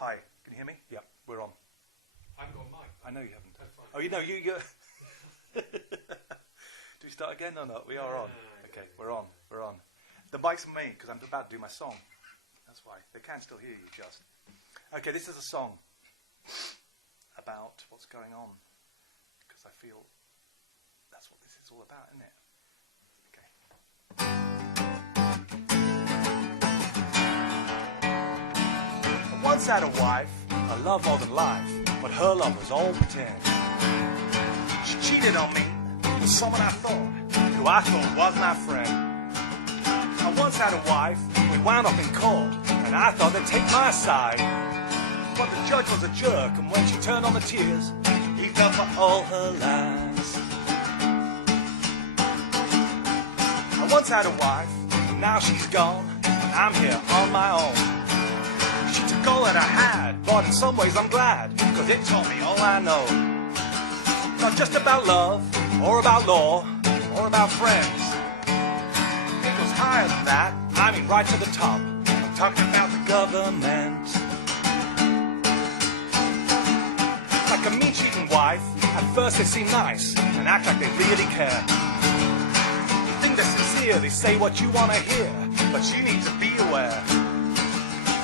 Hi, can you hear me? Yeah, we're on. I haven't got a mic. I know you haven't. That's fine. Oh, you know, you Do we start again or not? We are on. Okay, we're on. We're on. The mic's for me, because I'm about to do my song. That's why. They can still hear you, just. Okay, this is a song about what's going on, because I feel that's what this is all about, isn't it? I once had a wife, I love more than life, but her love was all pretend. She cheated on me with someone I thought was my friend. I once had a wife, we wound up in court, and I thought they'd take my side. But the judge was a jerk, and when she turned on the tears, he fell for all her lies. I once had a wife, and now she's gone, and I'm here on my own. She took all that I had, but in some ways I'm glad, cause it taught me all I know. Not just about love, or about law, or about friends. It goes higher than that, I mean right to the top. I'm talking about the government. Like a meat-eating wife, at first they seem nice, and act like they really care. You think they're sincere, they say what you want to hear, but you need to be aware.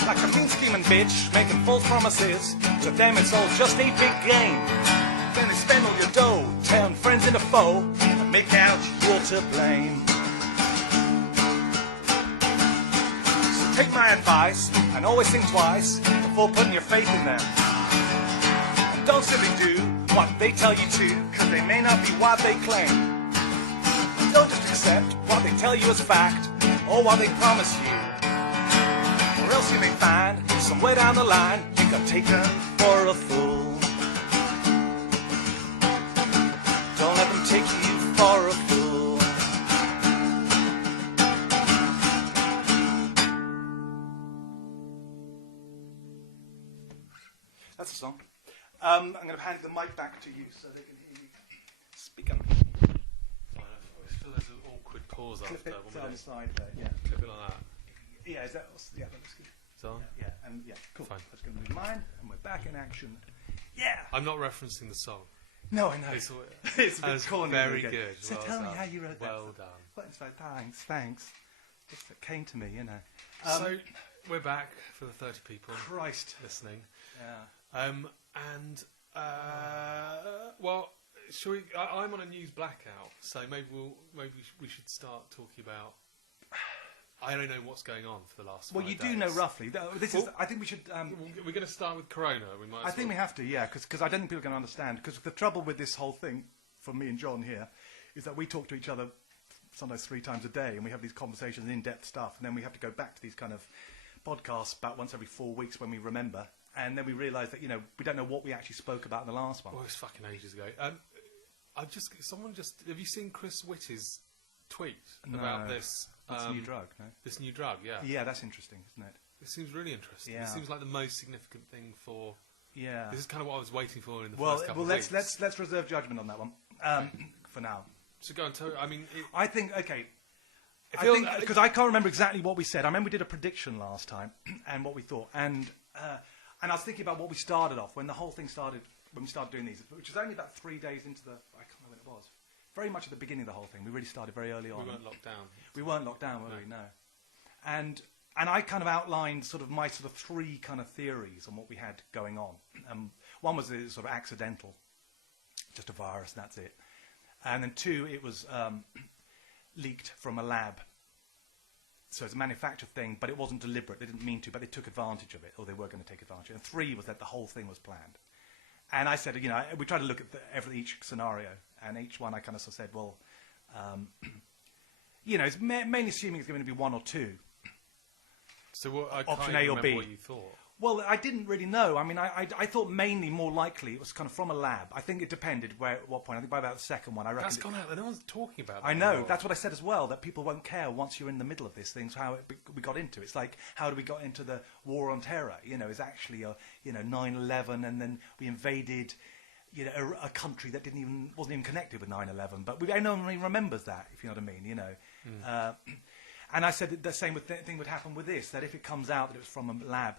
Like a mean-scheming bitch, making false promises. To them it's all just a big game. Then they spend all your dough, turn friends into foe, and make out you're to blame. So take my advice, and always think twice before putting your faith in them. And don't simply do what they tell you to, cause they may not be what they claim. Don't just accept what they tell you as fact, or what they promise you. Or else you may find, somewhere down the line, you got taken for a fool. Don't let them take you for a fool. That's a song. I'm going to hand the mic back to you so they can hear you speaking. I always feel there's an awkward pause Clip after. it on the side there, yeah. Clip it like that. Yeah, is that? Yeah, that looks good. Is that on? Yeah, and yeah, cool. Fine. That's going to be mine, and we're back in action. Yeah. I'm not referencing the song. No, I know. It's, It's a bit corny. very again. good. So Well tell me done. how you wrote that. Well done. Well, thanks. Just it came to me, you know. So we're back for the 30 people Christ. listening. Yeah. Well, shall we? I'm on a news blackout, so maybe we should start talking about. I don't know what's going on for the last. Well, 5 you days. do know roughly. This is. I think we should. We're going to start with Corona. We might. I think we have to, yeah, because I don't think people are going to understand. Because the trouble with this whole thing, for me and John here, is that we talk to each other sometimes 3 times a day, and we have these conversations, in-depth stuff, and then we have to go back to these kind of podcasts about once every 4 weeks when we remember, and then we realise that we don't know what we actually spoke about in the last one. Well, it was fucking ages ago. Have you seen Chris Whitty's tweet about this? It's a new drug, no? This new drug, yeah. Yeah, that's interesting, isn't it? It seems really interesting. Yeah. It seems like the most significant thing for. Yeah. This is kind of what I was waiting for in the first couple of let's weeks. let's reserve judgment on that one for now. So go and tell. I mean, I think okay. I I feel think because I can't remember exactly what we said. I remember we did a prediction last time and what we thought, and I was thinking about what we started off when the whole thing started. When we started doing these, which was only about 3 days into the. I can't remember when it was. Very much at the beginning of the whole thing. We really started very early on. we weren't locked down. We weren't locked down, were we? No. And I kind of outlined sort of my sort of 3 kind of theories on what we had going on. One was sort of accidental, just a virus, and that's it. And then 2, it was leaked from a lab. So it's a manufactured thing, but it wasn't deliberate. They didn't mean to, but they took advantage of it, or they were going to take advantage. And 3 was that the whole thing was planned. And I said, we tried to look at each scenario, and each one I kind of said, well, it's mainly assuming it's going to be 1 or 2. So I Option can't A or remember B. what you thought. Well, I didn't really know. I mean, I thought mainly more likely it was kind of from a lab. I think it depended at what point. I think by about the second one, I reckon. That's gone out. No one's talking about that. I know. anymore. That's what I said as well, that people won't care once you're in the middle of this thing, how we got into it. It's like, how do we got into the war on terror? It's actually 9/11, and then we invaded a country that wasn't even connected with 9/11. But no one really remembers that, if you know what I mean, And I said that the same thing would happen with this, that if it comes out that it was from a lab,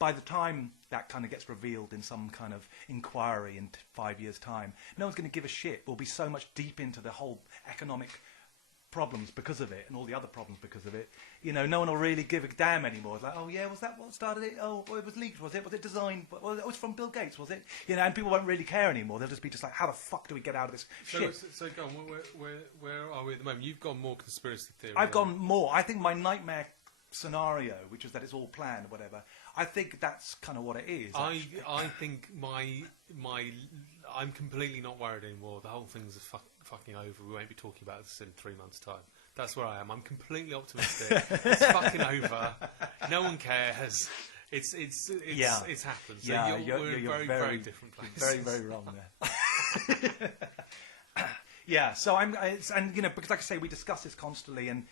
by the time that kind of gets revealed in some kind of inquiry in 5 years' time, no one's going to give a shit. We'll be so much deep into the whole economic problems because of it and all the other problems because of it. You know, no one will really give a damn anymore. It's like, oh yeah, was that what started it? Oh, well, it was leaked, was it? Was it designed? Well, it was from Bill Gates, was it? You know, and people won't really care anymore. They'll just be just like, how the fuck do we get out of this shit? So go on, where are we at the moment? You've gone more conspiracy theory. I've gone more. I think my nightmare scenario, which is that it's all planned or whatever, I think that's kind of what it is. I think I'm completely not worried anymore. The whole thing's fucking over. We won't be talking about this in 3 months' time. That's where I am. I'm completely optimistic. It's fucking over. No one cares. It's happened. So yeah, we're in very, very different places. Very, very wrong there. Yeah. So and you know, because like I say, we discuss this constantly, and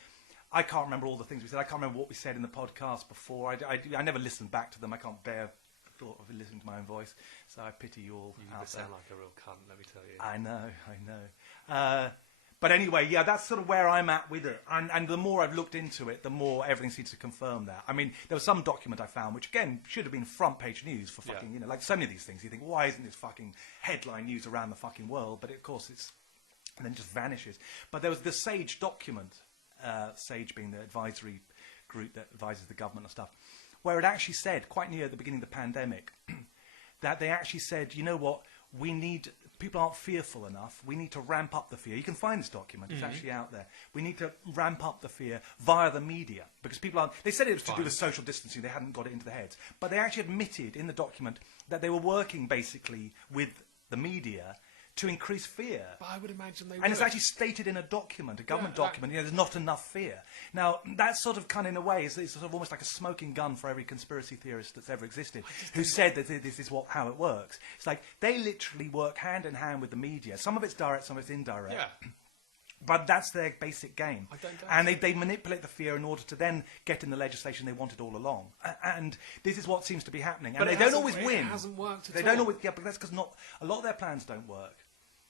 I can't remember all the things we said. I can't remember what we said in the podcast before. I never listened back to them. I can't bear the thought of listening to my own voice. So I pity you all. You sound like a real cunt, let me tell you. I know. But anyway, yeah, that's sort of where I'm at with it. And the more I've looked into it, the more everything seems to confirm that. I mean, there was some document I found, which again should have been front page news for fucking, you know, like so many of these things. You think, why isn't this fucking headline news around the fucking world? But of course it's, and then it just vanishes. But there was the SAGE document, SAGE being the advisory group that advises the government and stuff, where it actually said, quite near the beginning of the pandemic, that they actually said, you know what, people aren't fearful enough, we need to ramp up the fear. You can find this document, it's actually out there. We need to ramp up the fear via the media, because people aren't, they said it was to do with social distancing, they hadn't got it into their heads, but they actually admitted in the document that they were working basically with the media to increase fear. But I would imagine they would. And it's actually stated in a document, a government document, you know, there's not enough fear. Now, that's sort of kind of in a way, it's sort of almost like a smoking gun for every conspiracy theorist that's ever existed, who said that this is how it works. It's like, they literally work hand in hand with the media. Some of it's direct, some of it's indirect. Yeah. But that's their basic game. I don't doubt and they manipulate the fear in order to then get in the legislation they wanted all along. And this is what seems to be happening. And but they don't always win. It hasn't worked at all. They don't always, yeah, but that's because a lot of their plans don't work.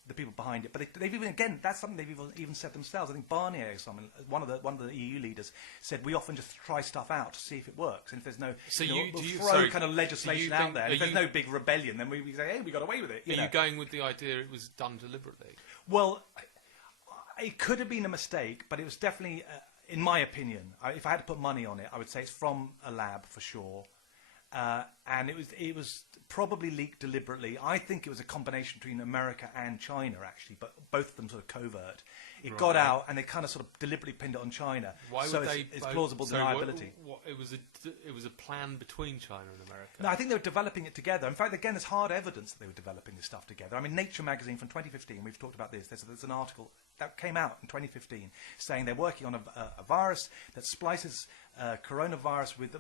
The people behind it, but they've even, again, that's something they've even said themselves. I think Barnier or someone, one of the EU leaders, said we often just try stuff out to see if it works, and if there's no, we'll throw kind of legislation out there. And if there's no big rebellion, then we say, hey, we got away with it. Are you going with the idea it was done deliberately? Well, it could have been a mistake, but it was definitely, in my opinion, if I had to put money on it, I would say it's from a lab for sure. And it was probably leaked deliberately. I think it was a combination between America and China, actually, but both of them sort of covert. It got out, and they kind of sort of deliberately pinned it on China. Why so would it's plausible deniability. It was a plan between China and America. No, I think they were developing it together. In fact, again, there's hard evidence that they were developing this stuff together. I mean, Nature magazine from 2015, we've talked about this. There's an article that came out in 2015 saying they're working on a virus that splices coronavirus with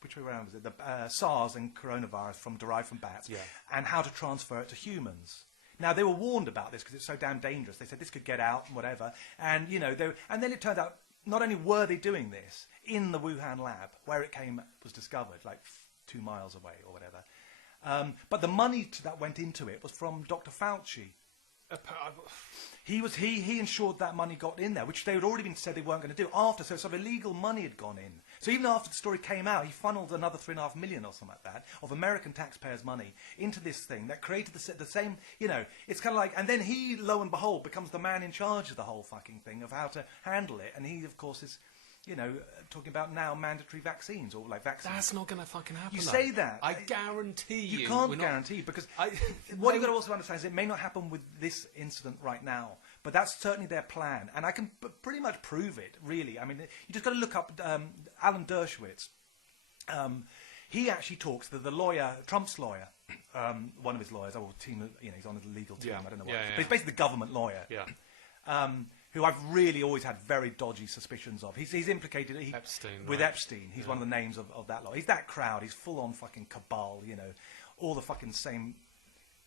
which way around was it? The SARS and coronavirus derived from bats, and how to transfer it to humans. Now, they were warned about this because it's so damn dangerous. They said this could get out and whatever. And, you know, and then it turned out not only were they doing this in the Wuhan lab, where it was discovered, like 2 miles away or whatever, but the money that went into it was from Dr. Fauci. He ensured that money got in there, which they had already been said they weren't going to do after. So some illegal money had gone in. So even after the story came out, he funneled another $3.5 million or something like that of American taxpayers' money into this thing that created the same. You know, it's kind of like, and then he, lo and behold, becomes the man in charge of the whole fucking thing of how to handle it. And he, of course, is, you know, talking about now mandatory vaccines or like vaccines. That's not going to fucking happen. You say that. I guarantee you. You can't guarantee because what you've got to also understand is it may not happen with this incident right now, but that's certainly their plan. And I can pretty much prove it, really. I mean, you just got to look up Alan Dershowitz. He actually talks to the lawyer, Trump's lawyer, one of his lawyers, team, you know, he's on the legal team, I don't know what. But he's basically the government lawyer. Yeah. Who I've really always had very dodgy suspicions of. He's implicated Epstein, with Epstein. He's one of the names of that lot. He's that crowd. He's full on fucking cabal, you know, all the fucking same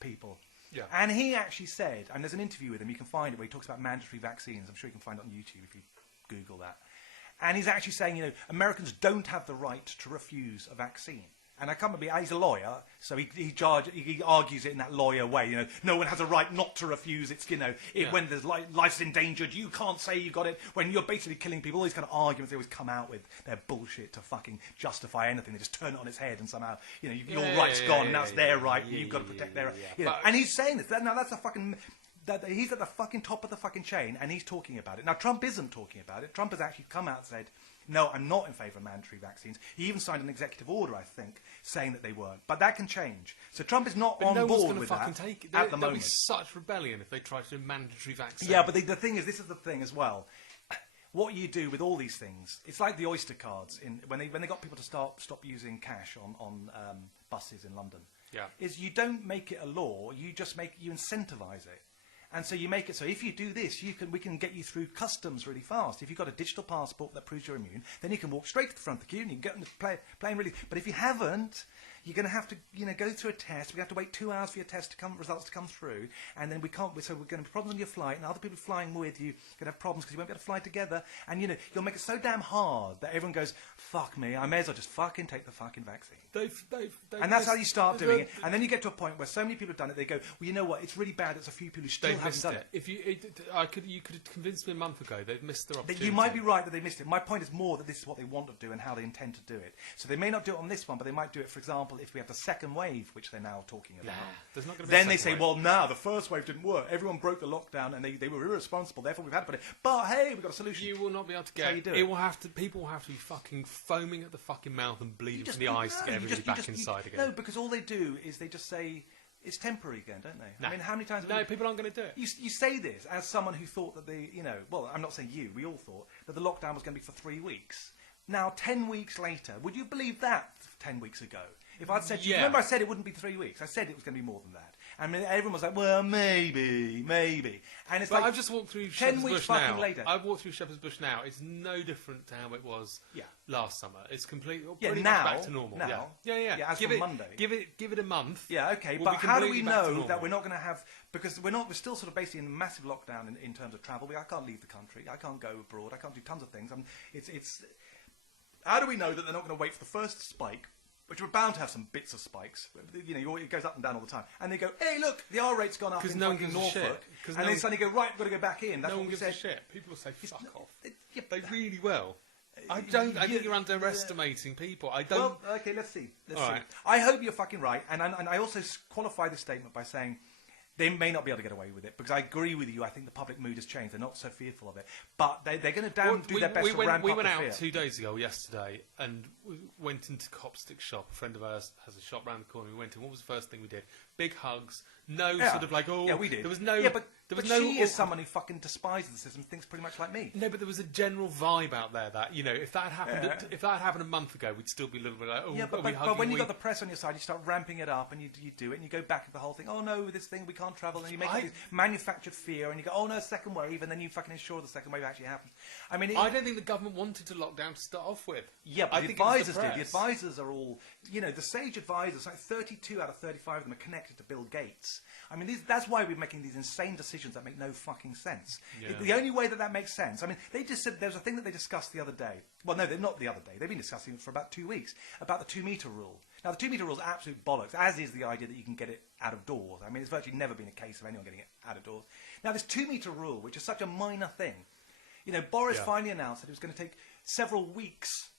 people. Yeah. And he actually said, and there's an interview with him, you can find it, where he talks about mandatory vaccines. I'm sure you can find it on YouTube if you Google that. And he's actually saying, you know, Americans don't have the right to refuse a vaccine. And I can't remember, he's a lawyer, so he argues it in that lawyer way. You know, no one has a right not to refuse. It's, you know, when there's life's endangered, you can't say you got it. When you're basically killing people, all these kind of arguments they always come out with, they're bullshit to fucking justify anything. They just turn it on its head and somehow, you know, your right's gone, now it's their right, you've got to protect their right. You know, and he's saying this. Now that's a fucking... he's at the fucking top of the fucking chain, and he's talking about it. Now, Trump isn't talking about it. Trump has actually come out and said, no, I'm not in favour of mandatory vaccines. He even signed an executive order, I think, saying that they weren't. But that can change. So Trump is not on board with that take it. at the moment. There'll be such rebellion if they try to do mandatory vaccines. Yeah, but the thing is, this is the thing as well. What you do with all these things, it's like the Oyster cards when they got people to stop using cash on buses in London. Yeah. Is you don't make it a law, you incentivise it. And so you make it so if you do this, we can get you through customs really fast. If you've got a digital passport that proves you're immune, then you can walk straight to the front of the queue and you can get on the plane really. But if you haven't, you're going to have to, you know, go through a test. We have to wait 2 hours for your results to come through, and then we can't. So we're going to have problems on your flight, and other people flying with you are going to have problems because you won't be able to fly together. And you know, you'll make it so damn hard that everyone goes, "Fuck me, I may as well just fucking take the fucking vaccine." And that's how you start doing it. And then you get to a point where so many people have done it. They go, "Well, you know what? It's really bad. There's a few people who still haven't done it." If you could have convinced me a month ago, they've missed their opportunity. You might be right that they missed it. My point is more that this is what they want to do and how they intend to do it. So they may not do it on this one, but they might do it, for example, if we have the second wave, which they're now talking about. There's not going to be then they say, well, now the first wave didn't work. Everyone broke the lockdown and they were irresponsible. Therefore, we've had to put it. But hey, we've got a solution. You will not be able to get. How you do it. People will have to be fucking foaming at the fucking mouth and bleeding from the eyes to get everybody back inside again. No, because all they do is they just say it's temporary again, don't they? Nah. I mean, how many times? No, people aren't going to do it. You say this as someone who thought that well, I'm not saying you. We all thought that the lockdown was going to be for 3 weeks. Now, 10 weeks later, would you believe that 10 weeks ago? If I'd said to you, remember I said it wouldn't be 3 weeks. I said it was going to be more than that. I mean, everyone was like, well, maybe. And it's but like I've just walked through 10 Shepherd's weeks Bush fucking now. later. I've walked through Shepherd's Bush now. It's no different to how it was last summer. It's pretty now, much back to normal. Now, yeah. as give from it, Monday. Give it a month. Yeah, okay. We'll but how do we know normal. that we're not going to have... Because we're still sort of basically in a massive lockdown in terms of travel. I can't leave the country. I can't go abroad. I can't do tons of things. It's how do we know that they're not going to wait for the first spike, which we're bound to have some bits of spikes. You know, it goes up and down all the time. And they go, hey, look, the R rate's gone up in no fucking Norfolk. And they suddenly go, right, we've got to go back in. That's no what one gives a shit. People will say, fuck off. They really will. I think you're underestimating people. I don't... Well, okay, let's see. Right. I hope you're fucking right. And I also qualify this statement by saying... They may not be able to get away with it, because I agree with you. I think the public mood has changed. They're not so fearful of it. But they're going to do their best to ramp up the fear. We went out 2 days ago, yesterday, and we went into Copstick shop. A friend of ours has a shop round the corner. We went in. What was the first thing we did? Big hugs. No sort of like, oh... Yeah, we did. There was no... Yeah, but she is awkward... someone who fucking despises the system, thinks pretty much like me. No, but there was a general vibe out there that, you know, if that had happened a month ago, we'd still be a little bit like, oh, yeah, are we hugging? But when you've got the press on your side, you start ramping it up, and you do it, and you go back to the whole thing, oh no, this thing, we can't travel, and you make this manufactured fear, and you go, oh no, second wave, and then you fucking ensure the second wave actually happens. I mean... I don't think the government wanted to lock down to start off with. Yeah, but the advisors did. The advisors are all... You know, the sage advisors, like 32 out of 35 of them are connected to Bill Gates. I mean, that's why we're making these insane decisions that make no fucking sense. Yeah. The only way that makes sense... I mean, they just said... There's a thing that they discussed the other day. Well, no, they're not the other day. They've been discussing it for about 2 weeks, about the 2-metre rule. Now, the 2-metre rule is absolute bollocks, as is the idea that you can get it out of doors. I mean, it's virtually never been a case of anyone getting it out of doors. Now, this 2-metre rule, which is such a minor thing, you know, Boris finally announced that it was going to take several weeks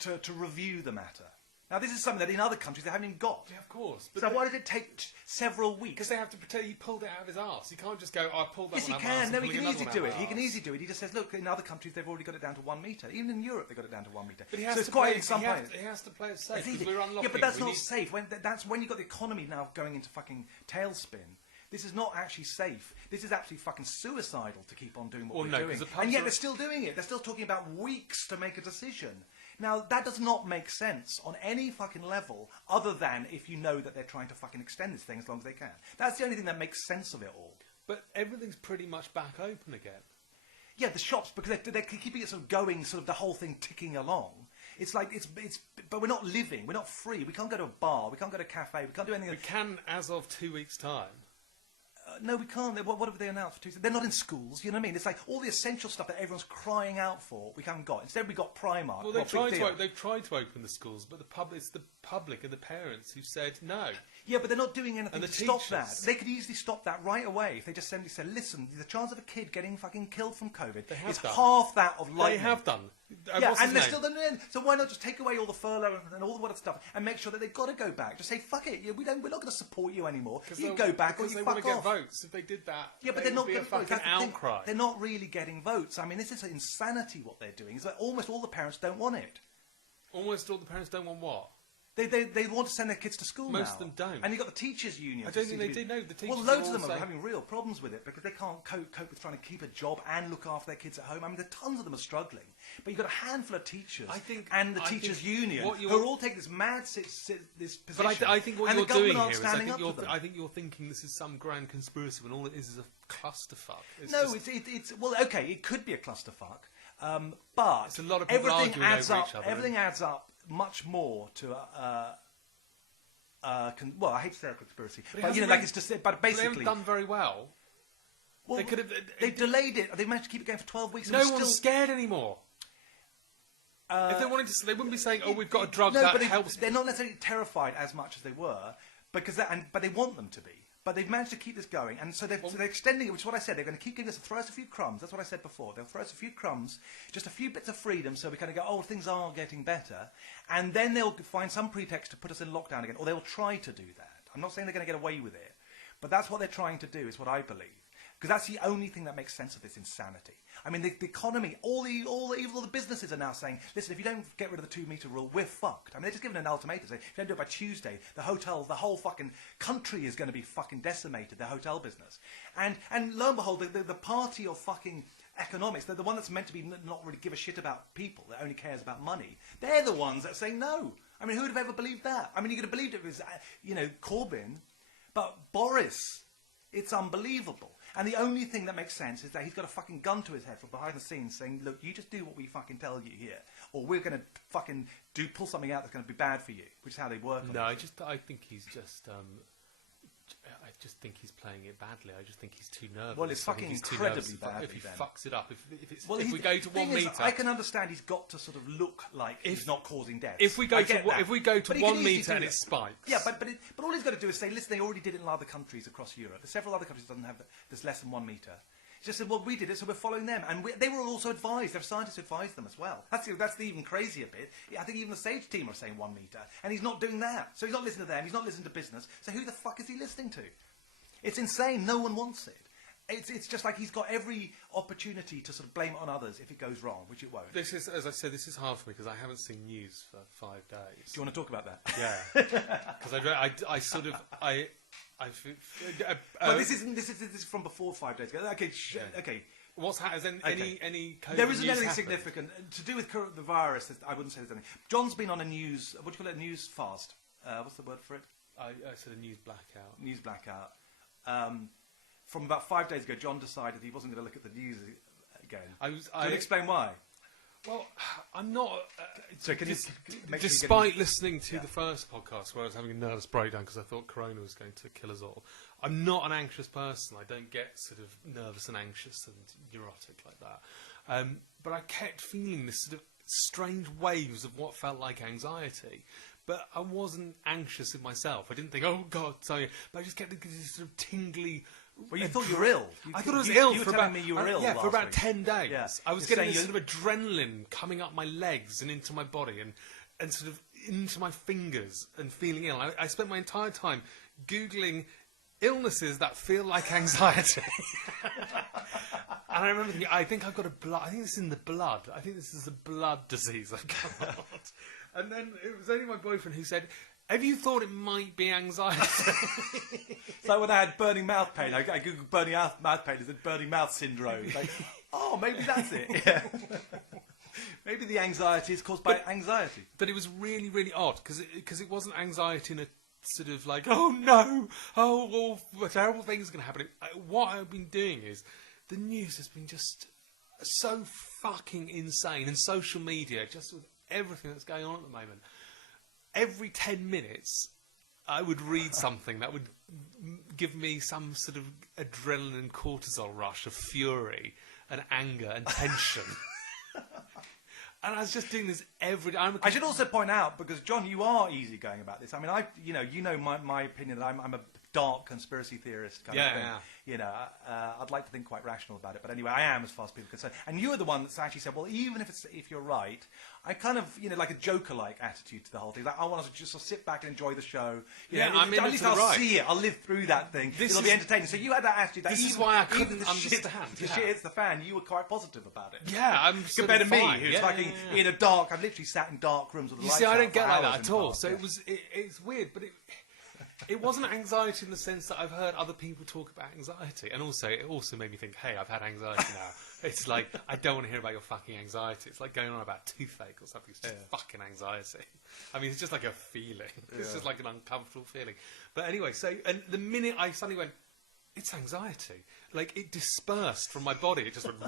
to review the matter. Now, this is something that in other countries they haven't even got. Yeah, of course. But so why did it take several weeks? Because they have to pretend he pulled it out of his arse. He can't just go, I pulled that one out of my arse. Yes, he can. No, he can easily do it. He can easily do it. He just says, look, in other countries they've already got it down to 1 metre. Even in Europe they've got it down to 1 metre. But he has so to it's quite play, in some ways. He has to play it safe because we're unlocking. Yeah, but that's not safe. That's when you've got the economy now going into fucking tailspin. This is not actually safe. This is actually fucking suicidal to keep on doing what we're doing. And yet they're still doing it. They're still talking about weeks to make a decision. Now, that does not make sense on any fucking level other than if you know that they're trying to fucking extend this thing as long as they can. That's the only thing that makes sense of it all. But everything's pretty much back open again. Yeah, the shops, because they're keeping it sort of going, sort of the whole thing ticking along. It's like, but we're not living, we're not free. We can't go to a bar, we can't go to a cafe, we can't do anything. We can as of 2 weeks' time. No, we can't. What have they announced for Tuesday? They're not in schools. You know what I mean? It's like all the essential stuff that everyone's crying out for. We haven't got. Instead, we got Primark. Well, they've tried to open the schools, but it's the public and the parents who said no. Yeah, but they're not doing anything And to the stop teachers. that. They could easily stop that right away if they just simply said, "Listen, the chance of a kid getting fucking killed from COVID is done. half that of lightning." They have done. Yeah, What's and his they're name? still doing it. So why not just take away all the furlough and all the other stuff and make sure that they've got to go back? Just say, "Fuck it, we're not going to support you anymore. You go back or you because they fuck want to get off." votes. If they did that, Yeah, but they they're not would be a getting votes. fucking That's the thing. outcry. They're not really getting votes. I mean, this is insanity what they're doing. It's like almost all the parents don't want it. Almost all the parents don't want what? They want to send their kids to school now. Most of them don't. And you've got the teachers' union. I don't think they do. No, the teachers. Well, loads are of them all are saying- having real problems with it because they can't cope with trying to keep a job and look after their kids at home. I mean, tons of them are struggling. But you've got a handful of teachers and the teachers' union who are all taking this mad this position. But I think what and you're the doing government here aren't is standing up to them. I think you're thinking this is some grand conspiracy when all it is a clusterfuck. It's well, okay, it could be a clusterfuck, but It's a lot of people everything arguing adds over up. each other, Everything adds up much more to well, I hate to say a conspiracy, but you know, like it's just. But They haven't basically, done very well. well, They could have. they've delayed it. They've managed to keep it going for 12 weeks. No and one's still, scared anymore. If they wanted to, they wouldn't be saying, "Oh, we've got a drug no, that but helps." they're not necessarily terrified as much as they were because but they want them to be. But they've managed to keep this going, and so they're extending it, which is what I said. They're going to keep giving us, throw us a few crumbs. That's what I said before. They'll throw us a few crumbs, just a few bits of freedom, so we kind of go, oh, things are getting better. And then they'll find some pretext to put us in lockdown again, or they'll try to do that. I'm not saying they're going to get away with it, but that's what they're trying to do, is what I believe. Because that's the only thing that makes sense of this insanity. I mean, the economy, all the businesses are now saying, listen, if you don't get rid of the 2-metre rule, we're fucked. I mean, they're just giving an ultimatum. Saying, if you don't do it by Tuesday, the whole fucking country is going to be fucking decimated, the hotel business. And lo and behold, the party of fucking economics, they're the one that's meant to be not really give a shit about people, that only cares about money. They're the ones that say no. I mean, who would have ever believed that? I mean, you could have believed it was, Corbyn, but Boris, it's unbelievable. And the only thing that makes sense is that he's got a fucking gun to his head from behind the scenes saying, look, you just do what we fucking tell you here, or we're going to fucking pull something out that's going to be bad for you, which is how they work on No, it. I think he's just. I just think he's playing it badly. I just think he's too nervous. Well, it's I think fucking he's too incredibly nervous badly if he then. fucks it up. Well, if we go to 1 metre, I can understand he's got to sort of look like he's not causing deaths. if we go to 1 metre and it it spikes, yeah, but all he's got to do is say, listen, they already did it in other countries across Europe. There's several other countries that doesn't have there's less than 1 metre. He just said, well, we did it, so we're following them. And they were also advised. There are scientists who advised them as well. That's the even crazier bit. I think even the SAGE team are saying 1 metre, and he's not doing that. So he's not listening to them. He's not listening to business. So who the fuck is he listening to? It's insane. No one wants it. It's just like he's got every opportunity to sort of blame it on others if it goes wrong, which it won't. This is, as I said, this is hard for me because I haven't seen news for 5 days. Do you want to talk about that? Yeah, because I sort of But this is from before 5 days ago. Okay, okay. What's happened? Any COVID there isn't news anything happened? significant to do with the virus. I wouldn't say there's anything. John's been on a news. What do you call it? A news fast. What's the word for it? I said a news blackout. News blackout. From about 5 days ago, John decided he wasn't going to look at the news again. Do you want to explain why? Well, I'm not. So can you make sure despite listening to the first podcast where I was having a nervous breakdown because I thought Corona was going to kill us all, I'm not an anxious person. I don't get sort of nervous and anxious and neurotic like that. But I kept feeling this sort of strange waves of what felt like anxiety. But I wasn't anxious in myself. I didn't think, oh God, sorry. But I just kept this sort of tingly. Well, you thought you were ill. I thought I was ill you for were about telling me you were ill. Yeah, for about week. 10 days. Yeah. I was You're getting this saying sort of adrenaline coming up my legs and into my body and sort of into my fingers and feeling ill. I spent my entire time Googling illnesses that feel like anxiety. And I remember thinking, I think I've got I think this is in the blood. I think this is a blood disease I've got. And then it was only my boyfriend who said, have you thought it might be anxiety? It's like when I had burning mouth pain. I googled burning mouth pain. It's a burning mouth syndrome. It's like, oh, maybe that's it. Yeah. Maybe the anxiety is caused by anxiety. But it was really, really odd because it wasn't anxiety in a sort of like, oh no, oh, terrible things are going to happen. What I've been doing is the news has been just so fucking insane, and social media, just with everything that's going on at the moment. Every 10 minutes, I would read something that would give me some sort of adrenaline cortisol rush of fury and anger and tension. And I was just doing this every day. I should also point out, because John, you are easygoing about this. I mean, you know my opinion that I'm a dark conspiracy theorist kind of thing. Yeah. You know, I'd like to think quite rational about it, but anyway, I am as far as people are concerned. And you are the one that's actually said, well, even if you're right, I kind of, like a Joker-like attitude to the whole thing. Like, I want to just sort of sit back and enjoy the show. I'm in at least I'll see it. I'll live through that thing. It'll be entertaining. So you had that attitude. That this even, is why I even couldn't the understand. Shit hits the fan. You were quite positive about it. Yeah, I'm compared to me, fine. who's fucking in a dark. I've literally sat in dark rooms with the lights You see, I out don't get for like hours that in at all. past, So yeah. it's weird, but it wasn't anxiety in the sense that I've heard other people talk about anxiety, and also it also made me think, hey, I've had anxiety now. It's like, I don't want to hear about your fucking anxiety. It's like going on about toothache or something. It's just fucking anxiety. I mean, it's just like a feeling. It's just like an uncomfortable feeling. But anyway, and the minute I suddenly went, it's anxiety. Like, it dispersed from my body. It just went...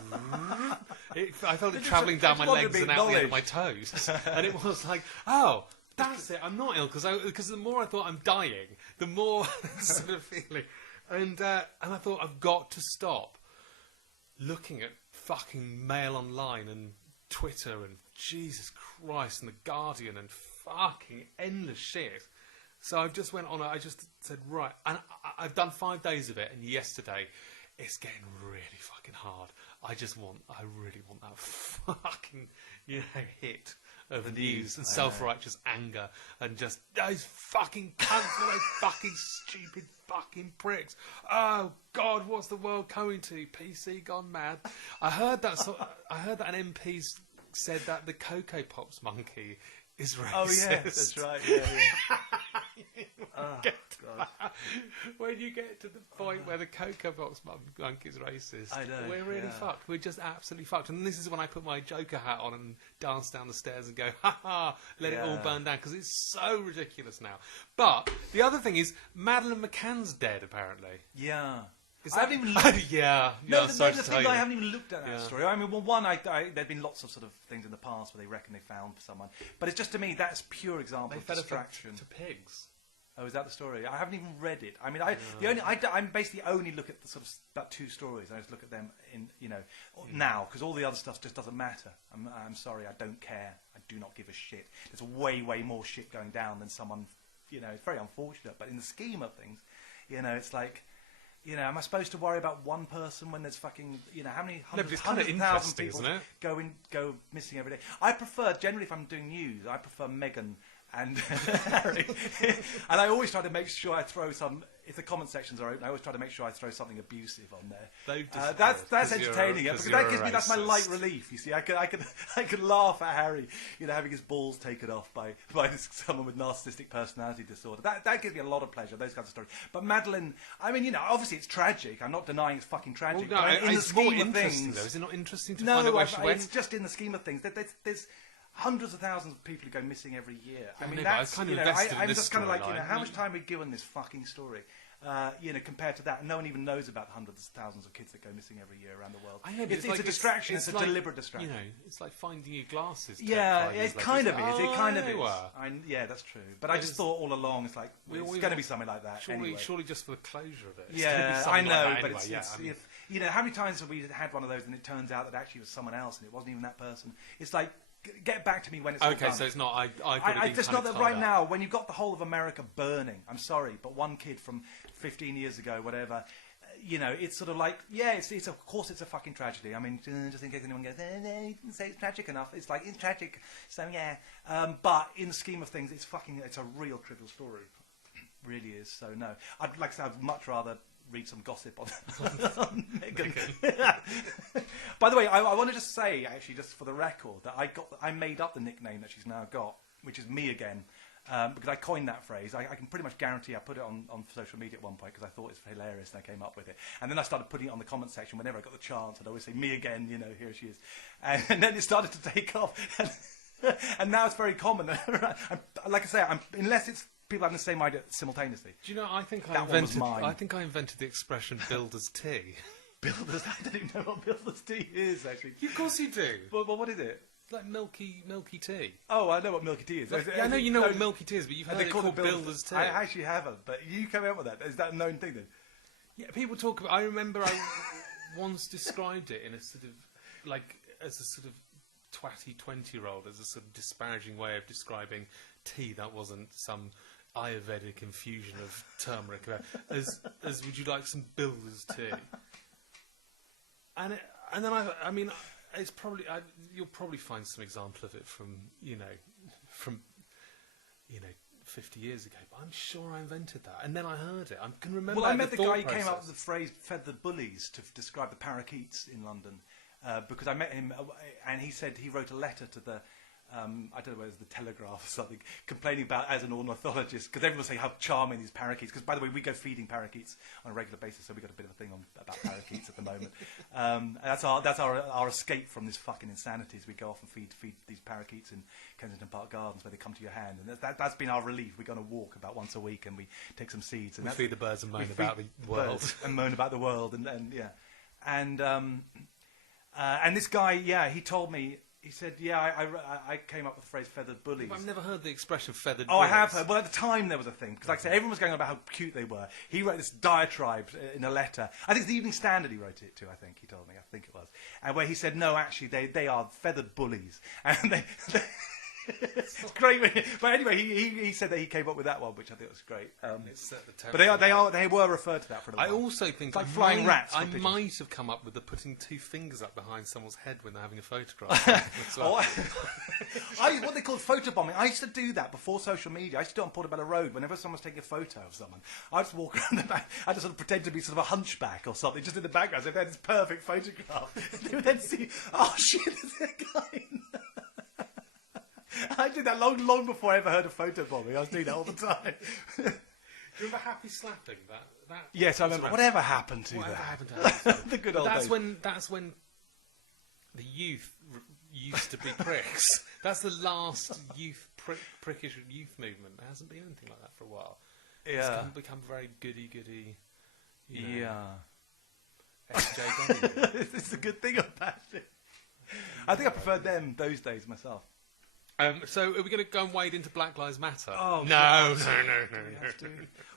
I felt it travelling down my legs and out the end of my toes. And it was like, oh... That's it. I'm not ill because the more I thought I'm dying, the more sort of feeling, and I thought I've got to stop looking at fucking Mail Online and Twitter and Jesus Christ and the Guardian and fucking endless shit. So I just went on. I just said right, and I've done 5 days of it, and yesterday it's getting really fucking hard. I really want that fucking hit of the news and self-righteous anger and just those fucking cunts, those fucking stupid fucking pricks. Oh God, what's the world coming to? PC gone mad. I heard that an MP said that the Cocoa Pops monkey is racist. Oh yeah, that's right. Yeah. Oh, God. When you get to the point where the Cocoa Pops monkey is racist, I know, we're really fucked. We're just absolutely fucked. And this is when I put my Joker hat on and dance down the stairs and go, ha ha, let it all burn down, because it's so ridiculous now. But the other thing is, Madeleine McCann's dead, apparently. Yeah. I haven't even looked. No, the thing I haven't even looked at that story. I mean, well, one, there've been lots of sort of things in the past where they reckon they found someone, but it's just, to me, that's pure example of distraction. To pigs. Oh, is that the story? I haven't even read it. I mean, I basically only look at the sort of that 2 stories. I just look at them in, now, because all the other stuff just doesn't matter. I'm sorry, I don't care. I do not give a shit. There's way, way more shit going down than someone. It's very unfortunate, but in the scheme of things, it's like. Am I supposed to worry about one person when there's fucking, how many hundreds of thousands people go missing every day? I prefer, generally, if I'm doing news, I prefer Meghan and Harry. And I always try to make sure I throw some, if the comment sections are open, I always try to make sure I throw something abusive on there. That's entertaining, because that gives me, that's my light relief, you see. I could laugh at Harry, having his balls taken off by someone with narcissistic personality disorder. That gives me a lot of pleasure, those kinds of stories. But Madeleine, I mean, obviously it's tragic. I'm not denying it's fucking tragic. Well, no, but in the scheme of things, though. Is it not interesting to find out where she went? It's just in the scheme of things. There's hundreds of thousands of people who go missing every year. I mean, that's kind of invested in I'm this just kind of like, storyline. how much time are we given this fucking story? Compared to that, and no one even knows about the hundreds of thousands of kids that go missing every year around the world. I know, it's a distraction. It's a deliberate distraction. It's like finding your glasses. Yeah, it kind of is. It kind of is. Yeah, that's true. But I just thought all along, it's like it's going to be something like that. Surely just for the closure of it. Yeah, I know, but how many times have we had one of those and it turns out that actually it was someone else and it wasn't even that person? It's like, get back to me when it's all done. Okay, so it's not. It's not that right now, when you've got the whole of America burning. I'm sorry, but one kid from 15 years ago, whatever. It's sort of like, it's of course it's a fucking tragedy. I mean, just in case anyone goes, you didn't say it's tragic enough. It's like, it's tragic, so yeah. But in the scheme of things, it's a real trivial story. It really is. So no, I'd much rather read some gossip on Meghan. By the way, I want to just say, actually, just for the record, that I made up the nickname that she's now got, which is Me Again, because I coined that phrase. I can pretty much guarantee I put it on social media at one point because I thought it was hilarious and I came up with it. And then I started putting it on the comment section whenever I got the chance. I'd always say, Me Again, here she is. And then it started to take off. And now it's very common. Like I say, unless it's people having the same idea simultaneously. Do you know, I think I invented the expression builder's tea. Builder's? I don't even know what builder's tea is, actually. Of course you do. Well, what is it? like milky tea. Oh, I know what milky tea is. I know you know what milky tea is, but you've heard it called Builder's tea. I actually haven't, but you came up with that. Is that a known thing then? Yeah, people talk about... I remember I once described it in a sort of... like, as a sort of twatty 20-year-old, as a sort of disparaging way of describing tea that wasn't some Ayurvedic infusion of turmeric. As would you like some Builder's tea? And then I mean, it's probably... you'll probably find some example of it from 50 years ago, but I'm sure I invented that. And then I heard it. I can remember. Well, I met the guy who came up with the phrase "feathered bullies" to describe the parakeets in London, because I met him, and he said he wrote a letter to the, I don't know whether it was the Telegraph or something, complaining about, as an ornithologist, because everyone was saying how charming these parakeets. Because by the way, we go feeding parakeets on a regular basis, so we got a bit of a thing about parakeets at the moment. That's our escape from this fucking insanity. Is we go off and feed these parakeets in Kensington Park Gardens, where they come to your hand, and that's been our relief. We go on a walk about once a week, and we take some seeds. And we feed the birds and moan about the world. And moan about the world, and this guy, he told me. He said, I came up with the phrase feathered bullies. I've never heard the expression feathered bullies. Oh, I have heard. Well, at the time there was a thing. Because like I said, everyone was going on about how cute they were. He wrote this diatribe in a letter. I think it's the Evening Standard he wrote it to, I think. He told me. I think it was. And where he said, no, actually, they are feathered bullies. And they it's great. But anyway, he said that he came up with that one, which I think was great. It's set the but they were referred to that for a while. I also think like flying rats. I might have come up with the putting two fingers up behind someone's head when they're having a photograph. What they called photobombing. I used to do that before social media. I used to do it on Portobello Road. Whenever someone's taking a photo of someone, I just walk around the back. I just sort of pretend to be sort of a hunchback or something, just in the background. So they had this perfect photograph. They would then see, oh shit, there's a guy. I did that long before I ever heard of photobombing. I was doing that all the time. Do you remember Happy Slapping? That yes, I remember. Whatever happened to Whatever that? Happened to that? The good old days. That's when the youth used to be pricks. That's the last prickish youth movement. There hasn't been anything like that for a while. Yeah. It's become very goody. Yeah. SJW. It's a good thing about it. I think I preferred those days myself. So are we going to go and wade into Black Lives Matter? Oh, no.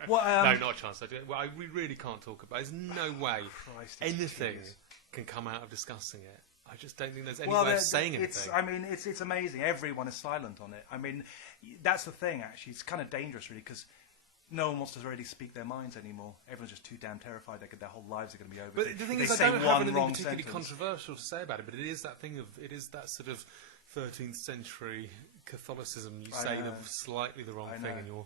What, no, not a chance. We really can't talk about it. There's no way anything can come out of discussing it. I just don't think there's any way of saying anything. I mean, it's amazing. Everyone is silent on it. I mean, that's the thing, actually. It's kind of dangerous, really, because no one wants to really speak their minds anymore. Everyone's just too damn terrified that their whole lives are going to be over. But the thing is, I don't have anything particularly controversial to say about it, but it is that sort of 13th century Catholicism. You say slightly the wrong thing, and you're.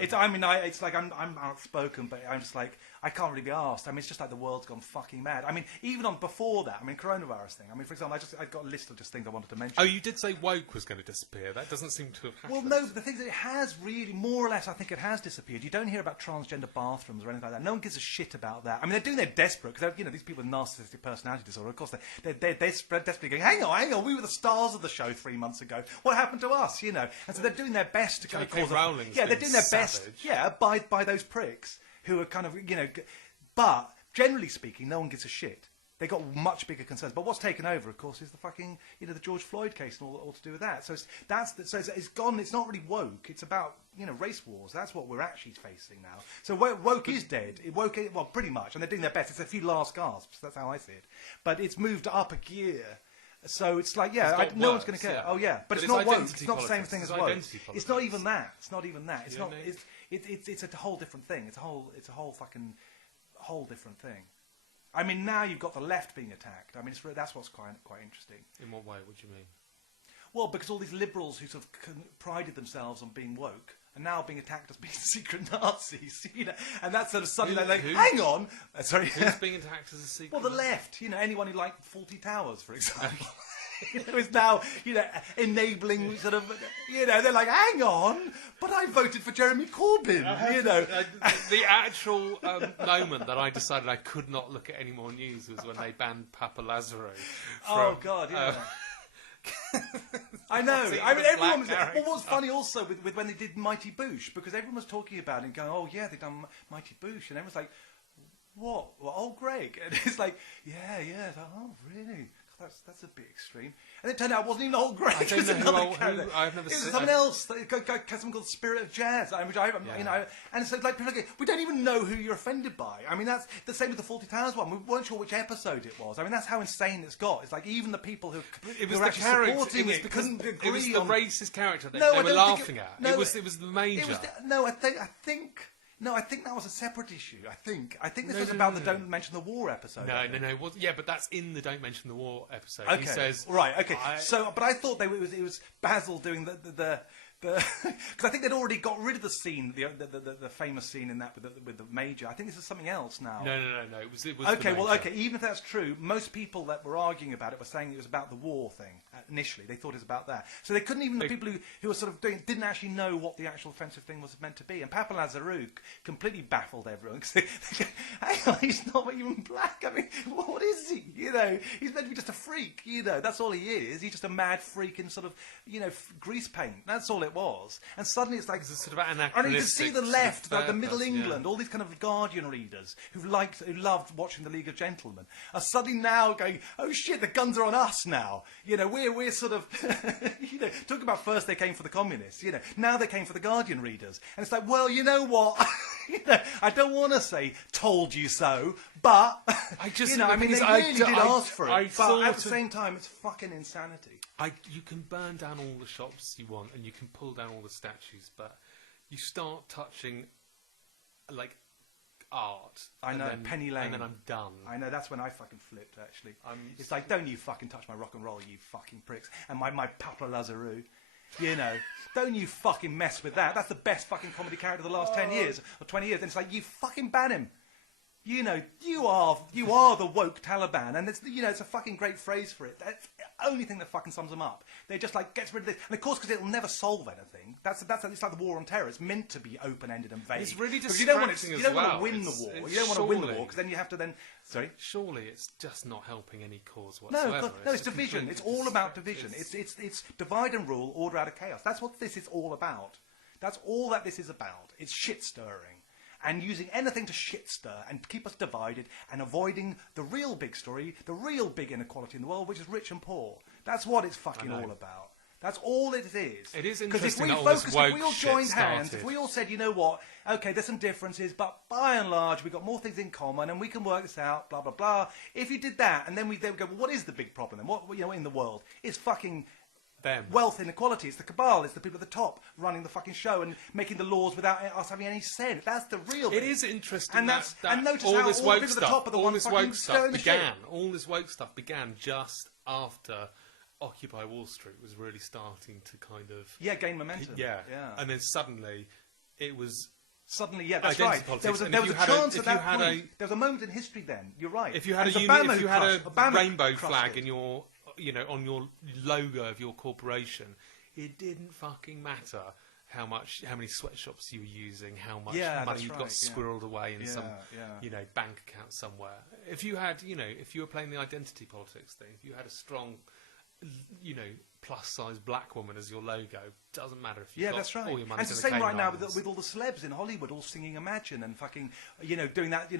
It's like I'm outspoken, but I'm just like I can't really be asked. I mean, it's just like the world's gone fucking mad. I mean, even before that, I mean, coronavirus thing. I mean, for example, I got a list of just things I wanted to mention. Oh, you did say woke was going to disappear. That doesn't seem to have happened. Well, no, but the thing is, it has really, more or less, I think it has disappeared. You don't hear about transgender bathrooms or anything like that. No one gives a shit about that. I mean, they're doing their desperate because these people with narcissistic personality disorder. Of course, they're desperately going, hang on, we were the stars of the show 3 months ago. What happened to us? And so they're doing their best to kind of cause. They're doing their best. Yeah. By those pricks who are kind of, but generally speaking, no one gives a shit. They got much bigger concerns. But what's taken over, of course, is the fucking, the George Floyd case and all to do with that. So it's gone. It's not really woke. It's about, race wars. That's what we're actually facing now. So woke is dead. Well, pretty much, and they're doing their best. It's a few last gasps. That's how I see it. But it's moved up a gear. So it's like, no one's going to care. Yeah. Oh yeah, but it's not woke. It's not the same thing as woke. It's not even that. It's not even that. It's not. It's a whole different thing. It's a whole different thing. I mean, now you've got the left being attacked. I mean, that's what's quite interesting. In what way? What do you mean? Well, because all these liberals who sort of prided themselves on being woke are now being attacked as being secret Nazis, and that's sort of suddenly hang on, sorry, who's being attacked as a secret? Well, the left, anyone who liked Fawlty Towers, for example. Is now, enabling sort of, they're like, hang on, but I voted for Jeremy Corbyn, The actual moment that I decided I could not look at any more news was when they banned Papa Lazarou. Oh, God, yeah. I know. I mean, everyone was... Well, what's funny also with when they did Mighty Boosh, because everyone was talking about it and going, oh, yeah, they've done Mighty Boosh, and everyone's like, what? Well, oh, Greg. And it's like, yeah. Like, oh, really? that's a bit extreme. And it turned out it wasn't even old Greg. I don't know who I've never seen. It was seen. someone else. Someone called Spirit of Jazz. You know, and so like people go, we don't even know who you're offended by. I mean, that's the same with the Fawlty Towers one. We weren't sure which episode it was. I mean, that's how insane it's got. It's like even the people who were actually supporting it couldn't agree. It was the racist character that they were laughing at. No, it was the major. I think that was a separate issue. I think this was about the Don't Mention the War episode. No. Yeah, but that's in the Don't Mention the War episode. Okay. He says, right. Okay. But I thought it was Basil doing the because I think they'd already got rid of the scene, the famous scene in that with the Major. I think this is something else now. No. It was okay. The Well, okay. Even if that's true, most people that were arguing about it were saying it was about the war thing. Initially, they thought it was about that. So they couldn't even. The people who were sort of doing didn't actually know what the actual offensive thing was meant to be. And Papa Lazarou completely baffled everyone because hang on, he's not even black. I mean, what is he? You know, he's meant to be just a freak. You know, that's all he is. He's just a mad freak in sort of grease paint. That's all it was. And suddenly it's like it's sort of anachronistic. And you can see the left, like the Middle England, all these kind of Guardian readers who loved watching the League of Gentlemen, are suddenly now going, oh shit, the guns are on us now. You know, we're sort of, talk about first they came for the communists. Now they came for the Guardian readers, and it's like, well, you know what? I don't want to say told you so, but they really did ask for it. But at the same time, it's fucking insanity. You can burn down all the shops you want, and you can pull down all the statues, but you start touching, like, art. I know, Penny Lane. And then I'm done. I know, that's when I fucking flipped, actually. It's like, don't you fucking touch my rock and roll, you fucking pricks. And my Papa Lazarou. Don't you fucking mess with that. That's the best fucking comedy character of the last 10 years, or 20 years. And it's like, you fucking ban him. You are the woke Taliban, and it's a fucking great phrase for it. That's the only thing that fucking sums them up. They just like gets rid of this, and of course, because it'll never solve anything. It's like the war on terror. It's meant to be open-ended and vague. It's really distracting. You don't want to win the war. You don't want to win the war because then you have to then. Sorry. Surely it's just not helping any cause whatsoever. No, it's division. It's all about division. It's divide and rule, order out of chaos. That's what this is all about. That's all that this is about. It's shit stirring. And using anything to shit stir and keep us divided and avoiding the real big story, the real big inequality in the world, which is rich and poor. That's what it's fucking all about. That's all it is. It is interesting that if we all joined hands, if we all said, you know what, okay, there's some differences, but by and large, we've got more things in common and we can work this out, blah, blah, blah. If you did that, and then we go, well, what is the big problem then? What, in the world? It's fucking them. Wealth inequality. It's the cabal. It's the people at the top running the fucking show and making the laws without us having any say. That's the real. It is interesting. And notice all how this all woke the people stuff, at the top are the all ones this fucking woke stuff began. Shit. All this woke stuff began just after Occupy Wall Street was really starting to kind of gain momentum. Yeah. And then suddenly it was. Suddenly, that's right. There was a chance at that point. There was a moment in history then. You're right. If you had a rainbow flag in your, on your logo of your corporation, it didn't fucking matter how many sweatshops you were using, how much money you got squirreled away in some, bank account somewhere. If you had, if you were playing the identity politics thing, if you had a strong, plus-size black woman as your logo, doesn't matter if you got that's right. all your money. And it's the same right now with all the celebs in Hollywood, all singing Imagine and fucking, doing that.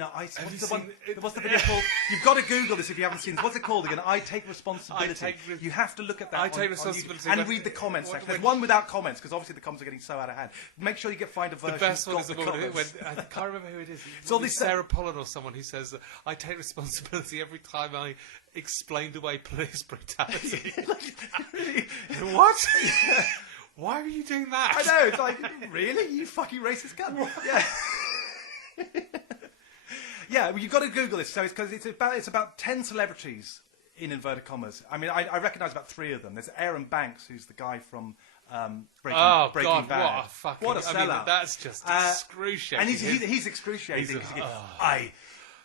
What's the video called? You've got to Google this if you haven't seen it. What's it called again? I Take Responsibility. You have to look at that. I Take Responsibility. And read the comments section. There's one without comments because obviously the comments are getting so out of hand. Make sure you find a version. The best one is the one when I can't remember who it is. It's all Sarah Pollard or someone who says, "I take responsibility every time I explained away police brutality." What? Why are you doing that? I know, it's like, really? You fucking racist cunt. Well, you've got to Google this. So it's about 10 celebrities, in inverted commas. I mean, I recognise about 3 of them. There's Aaron Banks, who's the guy from Breaking Bad. What a sellout. I mean, that's just excruciating. And he's excruciating. I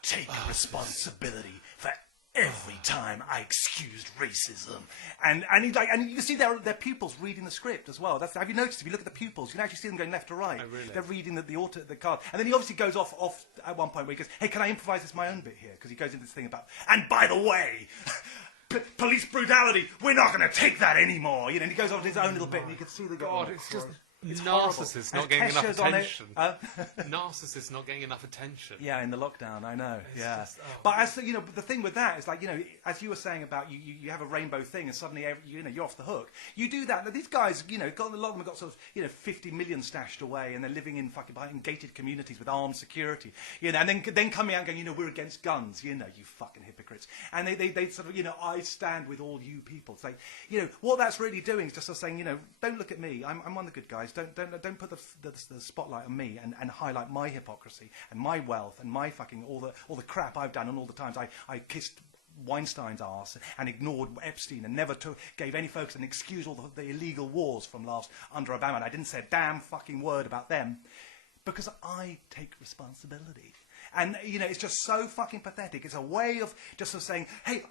take responsibility for every time I excused racism, and you can see their pupils reading the script as well. Have you noticed? If you look at the pupils, you can actually see them going left to right. Oh, really? They're reading the card, and then he obviously goes off at one point where he goes, "Hey, can I improvise this my own bit here?" Because he goes into this thing about, and by the way. Police brutality, we're not going to take that anymore. And he goes on his own little bit, and you can see the God, it's just It's narcissists horrible. not getting enough Kesha's on it. attention. Narcissists not getting enough attention. Yeah, in the lockdown, I know. It's yeah, just- oh. but as you know, the thing with that is like as you were saying about you have a rainbow thing, and suddenly you're off the hook. You do that. Now, these guys, got a lot of them have got sort of 50 million stashed away, and they're living in fucking gated communities with armed security. And then coming out and going, we're against guns. You fucking hypocrites. And they sort of I stand with all you people. It's like what that's really doing is just sort of saying don't look at me. I'm one of the good guys. Don't put the spotlight on me and highlight my hypocrisy and my wealth and my fucking all the crap I've done and all the times I kissed Weinstein's arse and ignored Epstein and never gave any focus and excused all the illegal wars from under Obama. And I didn't say a damn fucking word about them because I take responsibility. And, it's just so fucking pathetic. It's a way of just sort of saying, hey,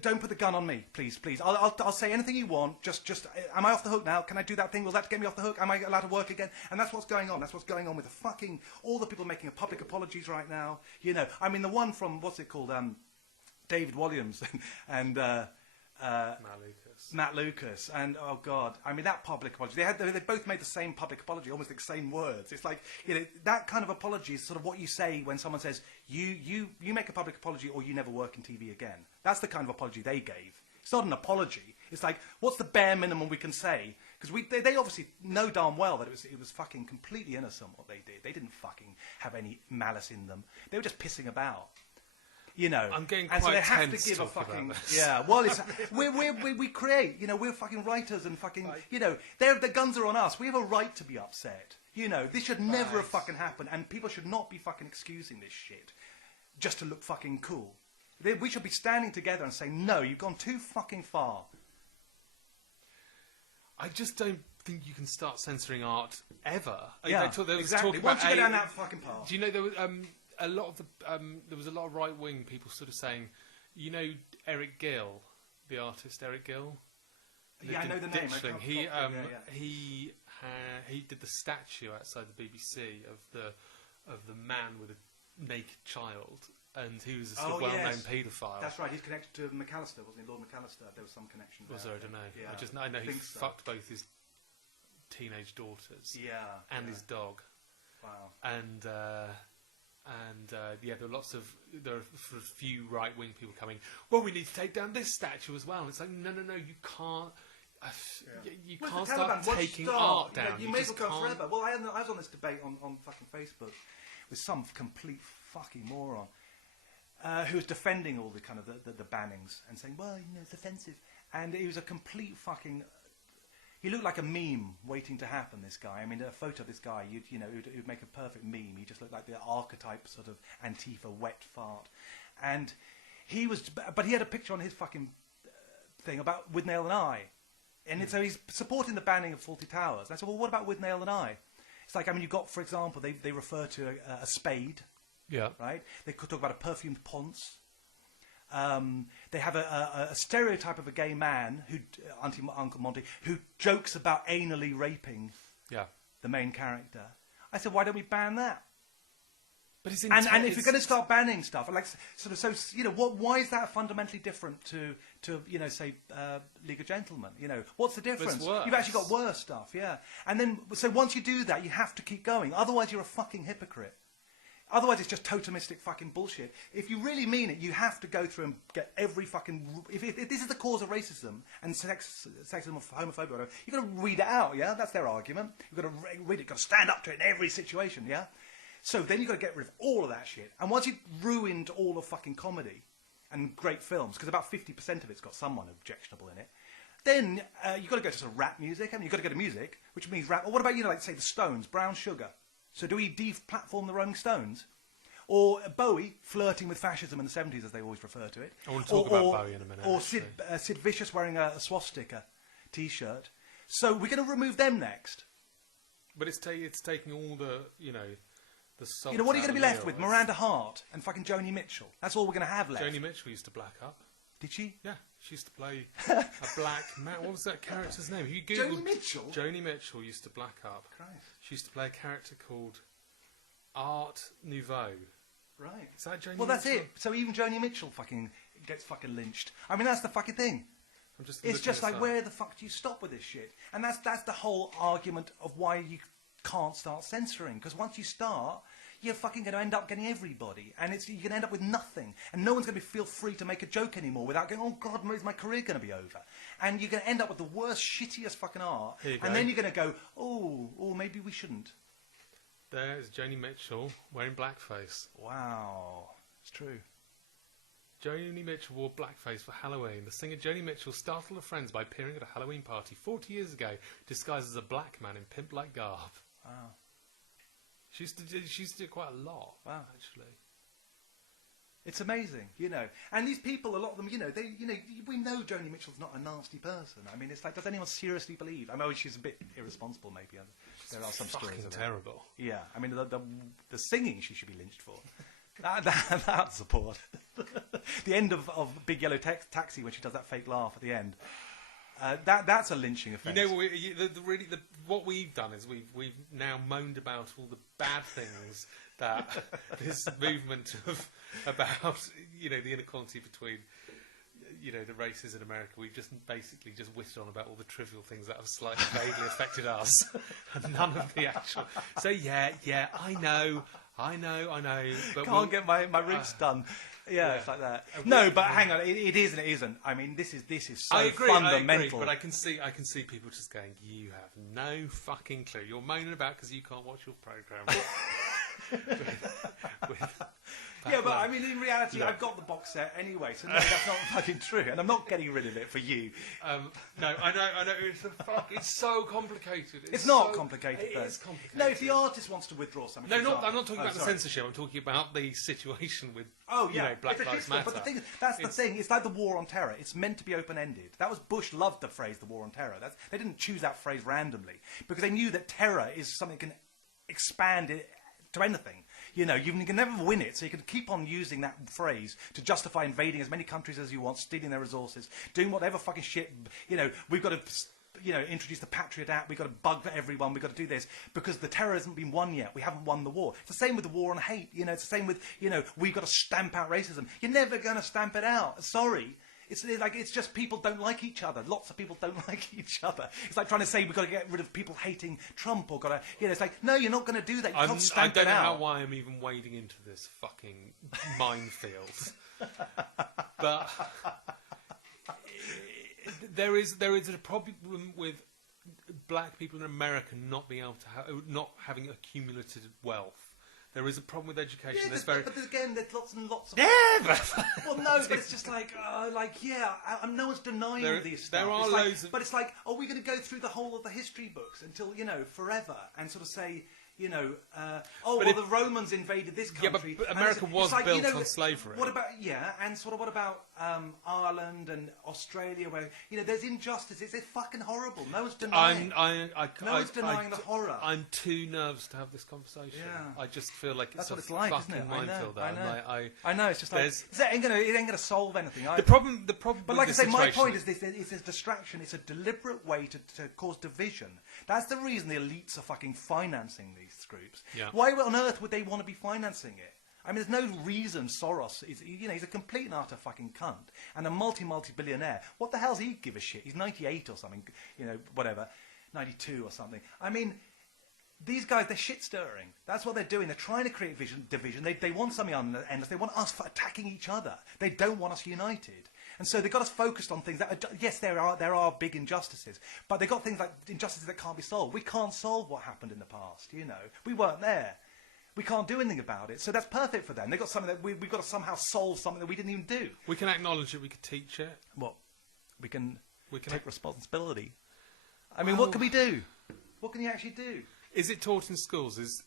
don't put the gun on me, please. I'll say anything you want. Just, am I off the hook now? Can I do that thing? Will that get me off the hook? Am I allowed to work again? And that's what's going on. That's what's going on with all the people making public apologies right now. The one from, what's it called? David Williams and Matt Lucas, and oh god, that public apology. They both made the same public apology, almost the same words. It's like that kind of apology is sort of what you say when someone says you make a public apology or you never work in TV again. That's the kind of apology they gave. It's not an apology. It's like, what's the bare minimum we can say? Because they obviously know darn well that it was fucking completely innocent what they did. They didn't fucking have any malice in them. They were just pissing about. I'm getting quite and so they have tense to give a talking fucking about this. yeah. Well, it's we create. We're fucking writers and fucking. The guns are on us. We have a right to be upset. This should never have fucking happened, and people should not be fucking excusing this shit just to look fucking cool. We should be standing together and saying, no, you've gone too fucking far. I just don't think you can start censoring art ever. Yeah, exactly. Once you go down that fucking path. Do you know there was a lot of there was a lot of right wing people sort of saying, Eric Gill, the artist Eric Gill. Yeah, I know the name. He did the statue outside the BBC of the man with a naked child, and he was a sort of well-known paedophile. That's right. He's connected to McAllister, wasn't he? Lord McAllister. There was some connection there. Was there? I don't know. Yeah, I know he so. fucked both his teenage daughters. And his dog. Wow. And there are a few right-wing people coming, well, we need to take down this statue as well. And it's like, no, you can't. You can't start taking art down. You may as well go forever. Well, I was on this debate on fucking Facebook with some complete fucking moron who was defending all the kind of the bannings and saying, well, it's offensive. And he was a complete fucking... He looked like a meme waiting to happen, this guy. A photo of this guy, you'd make a perfect meme. He just looked like the archetype sort of Antifa wet fart. And he was... But he had a picture on his fucking thing about With Nail and I. And so he's supporting the banning of Fawlty Towers. And I said, well, what about With Nail and I? It's like, you've got, for example, they refer to a spade. Yeah. Right? They could talk about a perfumed ponce. They have a stereotype of a gay man, Uncle Monty, who jokes about anally raping the main character. I said, why don't we ban that? But it's and if you're going to start banning stuff, why is that fundamentally different to say League of Gentlemen? What's the difference? You've actually got worse stuff, yeah. And then so once you do that, you have to keep going. Otherwise, you're a fucking hypocrite. Otherwise, it's just totemistic fucking bullshit. If you really mean it, you have to go through and get every fucking... If this is the cause of racism and sexism or homophobia, whatever, you've got to read it out, yeah? That's their argument. You've got to read it, you've got to stand up to it in every situation, yeah? So then you've got to get rid of all of that shit. And once you've ruined all of fucking comedy and great films, because about 50% of it's got someone objectionable in it, then you've got to go to sort of rap music. You've got to go to music, which means rap. Or what about, say, the Stones, Brown Sugar? So do we de-platform the Rolling Stones? Or Bowie flirting with fascism in the 70s, as they always refer to it. I want to talk about Bowie in a minute. Or Sid Vicious wearing a swastika T-shirt. So we're going to remove them next. But it's taking all the, the salt. What are you going to be left with? Miranda Hart and fucking Joni Mitchell. That's all we're going to have left. Joni Mitchell used to black up. Did she? Yeah, she used to play a black man. What was that character's name? You Googled Joni Mitchell? Joni Mitchell used to black up. Christ. She used to play a character called Art Nouveau. Right. Is that Joni Mitchell? Well, that's it. So even Joni Mitchell fucking gets fucking lynched. That's the fucking thing. It's just like, where the fuck do you stop with this shit? And that's the whole argument of why you can't start censoring. Because once you start, you're fucking going to end up getting everybody. And you're going to end up with nothing. And no one's going to feel free to make a joke anymore without going, oh, God, is my career going to be over? And you're going to end up with the worst, shittiest fucking art. And then you're going to go, oh, maybe we shouldn't. There's Joni Mitchell wearing blackface. Wow. It's true. Joni Mitchell wore blackface for Halloween. The singer Joni Mitchell startled her friends by appearing at a Halloween party 40 years ago, disguised as a black man in pimp-like garb. Wow. She used to do quite a lot, wow. Actually. It's amazing, you know. And these people, a lot of them, we know Joni Mitchell's not a nasty person. I mean, it's like, does anyone seriously believe? I know she's a bit irresponsible, maybe. There are some stories fucking of terrible. Yeah, I mean, the singing she should be lynched for. That support. The end of Big Yellow Taxi when she does that fake laugh at the end. That's a lynching offence. You know, what we've done is we've now moaned about all the bad things that this movement about the inequality between the races in America. We've just basically whittled on about all the trivial things that have slightly vaguely affected us, and none of the actual. So yeah, I know. But can't get my roots done. Yeah, it's like that. No, but hang on, it is and it isn't. I mean, this is so fundamental. I agree, but I can see people just going, you have no fucking clue. You're moaning about because you can't watch your programme. Yeah, but I mean, in reality, I've got the box set anyway, so no, that's not fucking true, and I'm not getting rid of it for you. No, I know. It's so complicated. It's not complicated. It is complicated. No, if the artist wants to withdraw something. No, I'm not talking about the censorship. I'm talking about the situation with Black Lives Matter. But the thing, that's the thing. It's like the war on terror. It's meant to be open-ended. That was Bush loved the phrase "the war on terror." They didn't choose that phrase randomly because they knew that terror is something that can expand it to anything. You can never win it, so you can keep on using that phrase to justify invading as many countries as you want, stealing their resources, doing whatever fucking shit. We've got to, introduce the Patriot Act. We've got to bug everyone. We've got to do this because the terror hasn't been won yet. We haven't won the war. It's the same with the war on hate. It's the same with, we've got to stamp out racism. You're never going to stamp it out. Sorry. It's just people don't like each other. Lots of people don't like each other. It's like trying to say we've got to get rid of people hating Trump or it's like, no, you're not going to do that. You can't stamp it out. I don't know why I'm even wading into this fucking minefield. But there is a problem with black people in America not being able to not having accumulated wealth. There is a problem with education. Yeah, but again, there's lots and lots of... Well, no, but it's just like, no one's denying these stuff. There are loads But it's like, are we going to go through the whole of the history books until, forever and sort of say... the Romans invaded this country. Yeah, but America was built on slavery. What about what about Ireland and Australia, where there's injustice? It's fucking horrible. No one's denying. No one's denying the horror. I'm too nervous to have this conversation. Yeah. I just feel like that's it's what it's like, fucking isn't it? minefield. I know. It's just like it ain't going to solve anything. The problem. But like I say, my point is this: it's a distraction. It's a deliberate way to cause division. That's the reason the elites are fucking financing these groups. Yeah. Why on earth would they want to be financing it? I mean, there's no reason Soros is, he's a complete and utter fucking cunt and a multi-billionaire. What the hell's he give a shit? He's 98 or something, whatever, 92 or something. I mean, these guys, they're shit stirring. That's what they're doing. They're trying to create division. They want something endless. They want us attacking each other. They don't want us united. And so they've got us focused on things that yes, there are big injustices, but they've got things like injustices that can't be solved. We can't solve what happened in the past, We weren't there. We can't do anything about it. So that's perfect for them. They've got something that we've got to somehow solve something that we didn't even do. We can acknowledge it. We could teach it. What? We can take responsibility. I mean, what can we do? What can you actually do? Is it taught in schools? Is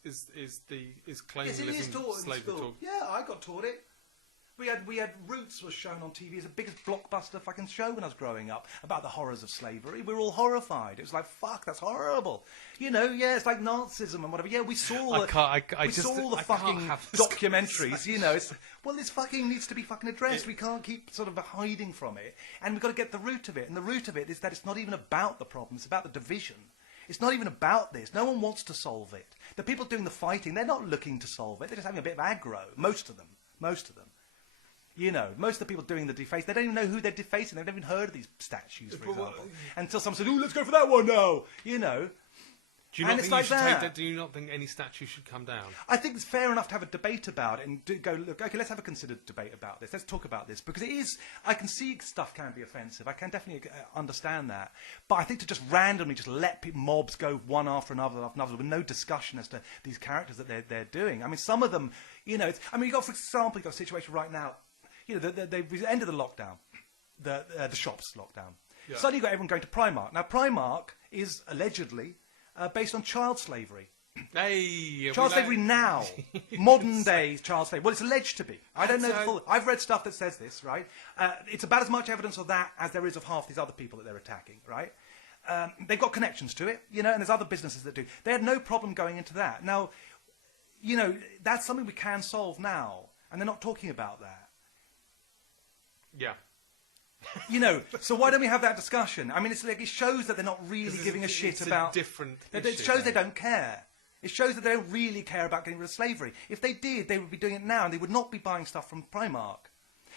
claiming living slavery taught? Yeah, I got taught it. We had Roots was shown on TV as the biggest blockbuster fucking show when I was growing up about the horrors of slavery. We were all horrified. It was like, fuck, that's horrible. It's like Nazism and whatever. Yeah, we saw all the fucking documentaries. This fucking needs to be fucking addressed. We can't keep sort of hiding from it, and we've got to get the root of it. And the root of it is that it's not even about the problem; it's about the division. It's not even about this. No one wants to solve it. The people doing the fighting, they're not looking to solve it. They're just having a bit of aggro. Most of them. You know, most of the people doing the deface, they don't even know who they're defacing. They've never even heard of these statues, for example. Until someone said, "Oh, let's go for that one now." You know. Do you not think you should take that? Do you not think any statue should come down? I think it's fair enough to have a debate about it and go, look, okay, let's have a considered debate about this. Let's talk about this. Because it is, I can see stuff can be offensive. I can definitely understand that. But I think to just randomly just let mobs go one after another with no discussion as to these characters that they're doing. I mean, some of them, you know, you've got, for example, you've got a situation right now, you know, they've ended the lockdown, the shops lockdown. Yeah. Suddenly you've got everyone going to Primark. Now, Primark is allegedly based on child slavery. Hey, child slavery now. Modern day child slavery. Well, it's alleged to be. I don't know the full... I've read stuff that says this, right? It's about as much evidence of that as there is of half these other people that they're attacking, right? They've got connections to it, you know, and there's other businesses that do. They had no problem going into that. Now, you know, that's something we can solve now, and they're not talking about that. Yeah. You know, so why don't we have that discussion? I mean, it's like it shows that they're not really giving a shit about. Different. It shows they don't care. It shows that they don't really care about getting rid of slavery. If they did, they would be doing it now, and they would not be buying stuff from Primark.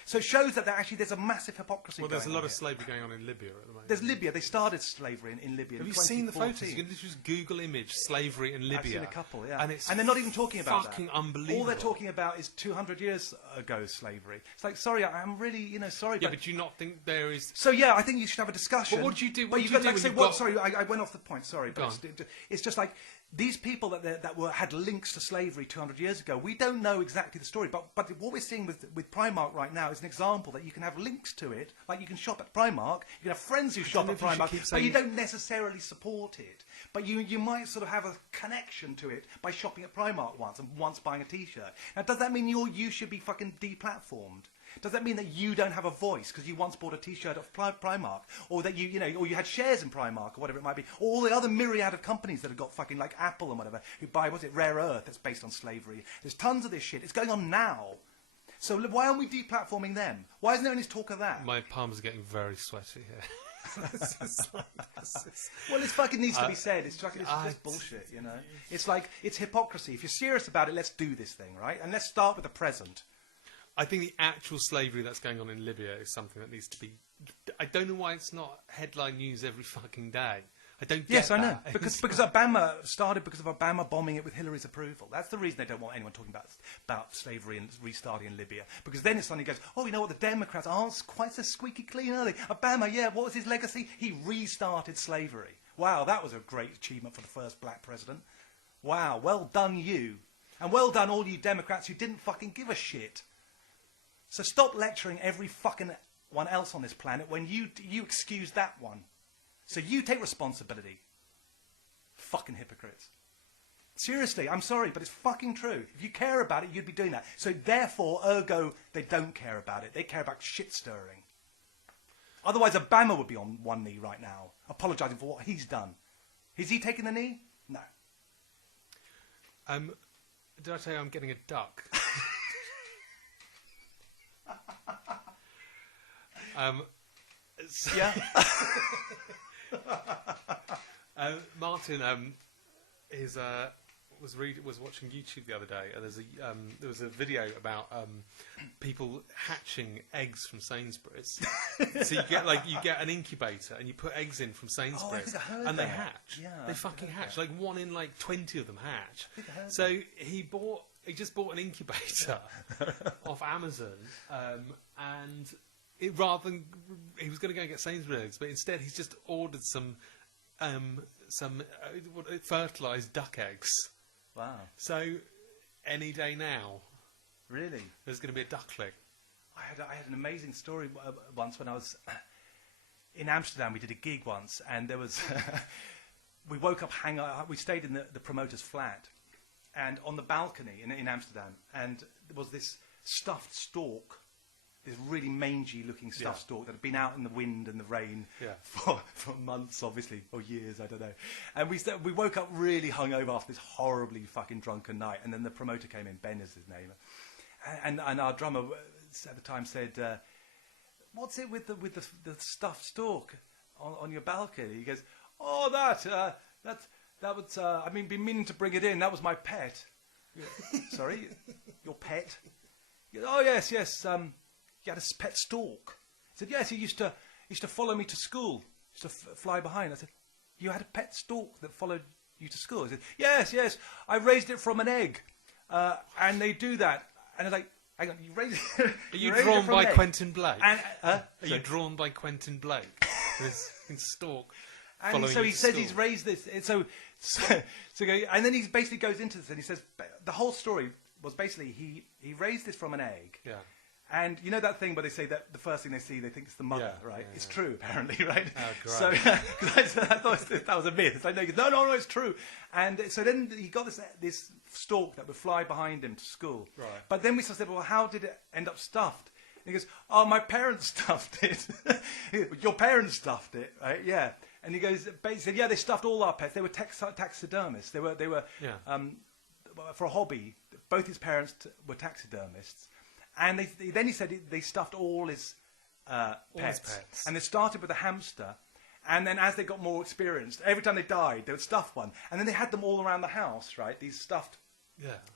So it shows that there's a massive hypocrisy. Well, there's a lot of slavery going on in Libya at the moment. There's Libya. They started slavery in Libya. Have you seen the photos? You can just Google image slavery in Libya. I've seen a couple, yeah. And they're not even talking about that. Fucking unbelievable. All they're talking about is 200 years ago slavery. It's like, sorry, I'm really, you know, sorry. Yeah, but do you not think there is... So, yeah, I think you should have a discussion. But what do you do? Sorry, I went off the point. Sorry, but it's just like... These people that had links to slavery 200 years ago, we don't know exactly the story. But what we're seeing with Primark right now is an example that you can have links to it. Like you can shop at Primark, you can have friends who shop at Primark, but you don't necessarily support it. But you might sort of have a connection to it by shopping at Primark once and once buying a T-shirt. Now, does that mean you should be fucking deplatformed? Does that mean that you don't have a voice because you once bought a T-shirt at Primark, or that or you had shares in Primark, or whatever it might be, or all the other myriad of companies that have got fucking like Apple and whatever who buy Rare Earth that's based on slavery? There's tons of this shit. It's going on now. So why aren't we deplatforming them? Why isn't there any talk of that? My palms are getting very sweaty here. Well, it fucking needs to be said. It's just bullshit, you know. It's like it's hypocrisy. If you're serious about it, let's do this thing, right? And let's start with the present. I think the actual slavery that's going on in Libya is something that needs to be... I don't know why it's not headline news every fucking day. I don't get Yes, I know. Because Obama started because of Obama bombing it with Hillary's approval. That's the reason they don't want anyone talking about slavery and restarting in Libya. Because then it suddenly goes, oh, you know what, the Democrats aren't quite so squeaky clean, are they? Obama, yeah, what was his legacy? He restarted slavery. Wow, that was a great achievement for the first black president. Wow, well done you. And well done all you Democrats who didn't fucking give a shit. So stop lecturing every fucking one else on this planet when you excuse that one. So you take responsibility. Fucking hypocrites. Seriously, I'm sorry, but it's fucking true. If you care about it, you'd be doing that. So therefore, ergo, they don't care about it. They care about shit stirring. Otherwise, Obama would be on one knee right now, apologising for what he's done. Is he taking the knee? No. Did I tell you I'm getting a duck? Yeah. Martin was watching YouTube the other day, and there was a video about people hatching eggs from Sainsburys. So you get an incubator and you put eggs in from Sainsburys, and they hatch. Yeah, they fucking hatch. Like 1 in 20 of them hatch. So he just bought an incubator off Amazon, and rather than he was going to go and get Sainsbury's, but instead he's just ordered some fertilised duck eggs. Wow! So any day now, really, there's going to be a duckling. I had an amazing story once when I was in Amsterdam. We did a gig once, and there was we woke up we stayed in the promoter's flat, and on the balcony in Amsterdam, and there was this stuffed stork. This really mangy-looking stuffed stork that had been out in the wind and the rain for months, obviously, or years, I don't know. And we woke up really hungover after this horribly fucking drunken night. And then the promoter came in, Ben is his name, and our drummer at the time said, "What's it with the stuffed stork on your balcony?" He goes, "Oh, that was I mean, been meaning to bring it in. That was my pet." Sorry, your pet? Oh yes. you had a pet stork? He said, yes, he used to follow me to school. He used to fly behind. I said, you had a pet stork that followed you to school? He said, yes, I raised it from an egg. And they do that. And I was like, hang on, you raised it. Are you drawn by Quentin Blake? And, Are you drawn by Quentin Blake? This stork. And so he says he's raised this. And and then he basically goes into this and he says the whole story was basically he raised this from an egg. Yeah. And you know that thing where they say that the first thing they see, they think it's the mother, right? Yeah, it's true, apparently, right? Oh, great. So I thought that was a myth. It's like, no, it's true. And so then he got this stork that would fly behind him to school. Right. But then we sort of said, well, how did it end up stuffed? And he goes, oh, my parents stuffed it. Your parents stuffed it, right? Yeah. And he goes, basically, yeah, they stuffed all our pets. They were taxidermists. They were for a hobby. Both his parents were taxidermists. And then he said they stuffed all his pets. And they started with a hamster. And then as they got more experienced, every time they died, they would stuff one. And then they had them all around the house, right? These stuffed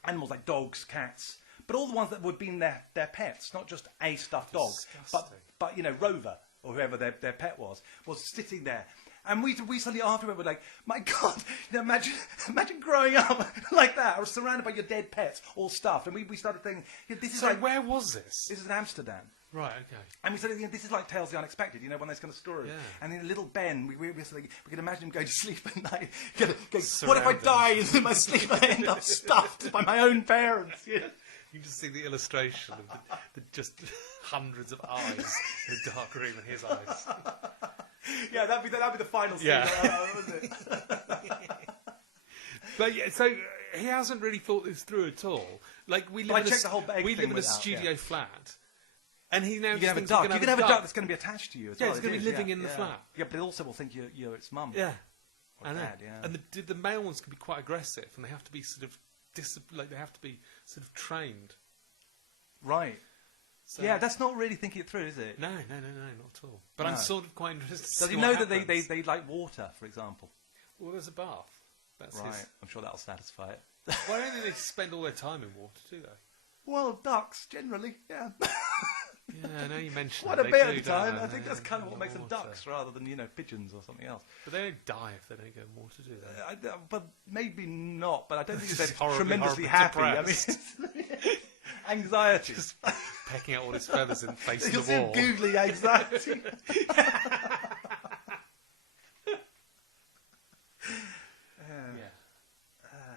animals like dogs, cats. But all the ones that would have been their pets, not just a stuffed dog. But Rover, or whoever their pet was sitting there. And we suddenly afterward were like, my God, imagine growing up like that, or surrounded by your dead pets, all stuffed. And we started thinking, this is where was this? This is in Amsterdam. Right, okay. And we said, this is like Tales of the Unexpected, one of those kind of stories. Yeah. And in little Ben, we could imagine him going to sleep at night, going, what if I die in my sleep and I end up stuffed by my own parents? Yeah. You can just see the illustration of the just hundreds of eyes in a dark room in his eyes. Yeah, that'd be the final scene. Yeah. Wouldn't it? But so he hasn't really thought this through at all. Like we live in a studio flat, and he now you can have a duck. You can have a duck that's going to be attached to you as well. Yeah, it's going to be living in the flat. Yeah, but it also will think you're its mum. Yeah, or dad. Yeah, and the male ones can be quite aggressive, and they have to be sort of trained. Right. So, yeah, that's not really thinking it through, is it? No, not at all. But I'm sort of quite interested. Does he know that they like water, for example? Well, there's a bath. That's right. I'm sure that'll satisfy it. Why don't they spend all their time in water, do they? Well, ducks generally, yeah. Yeah, now you mention quite a bit of the time. I think that's kind of what makes them ducks rather than pigeons or something else. But they don't die if they don't go in water, do they? But maybe not. But I don't think they're tremendously happy. Depressed. I mean, anxiety. Just pecking out all his feathers and facing You'll the wall. See him googly anxiety.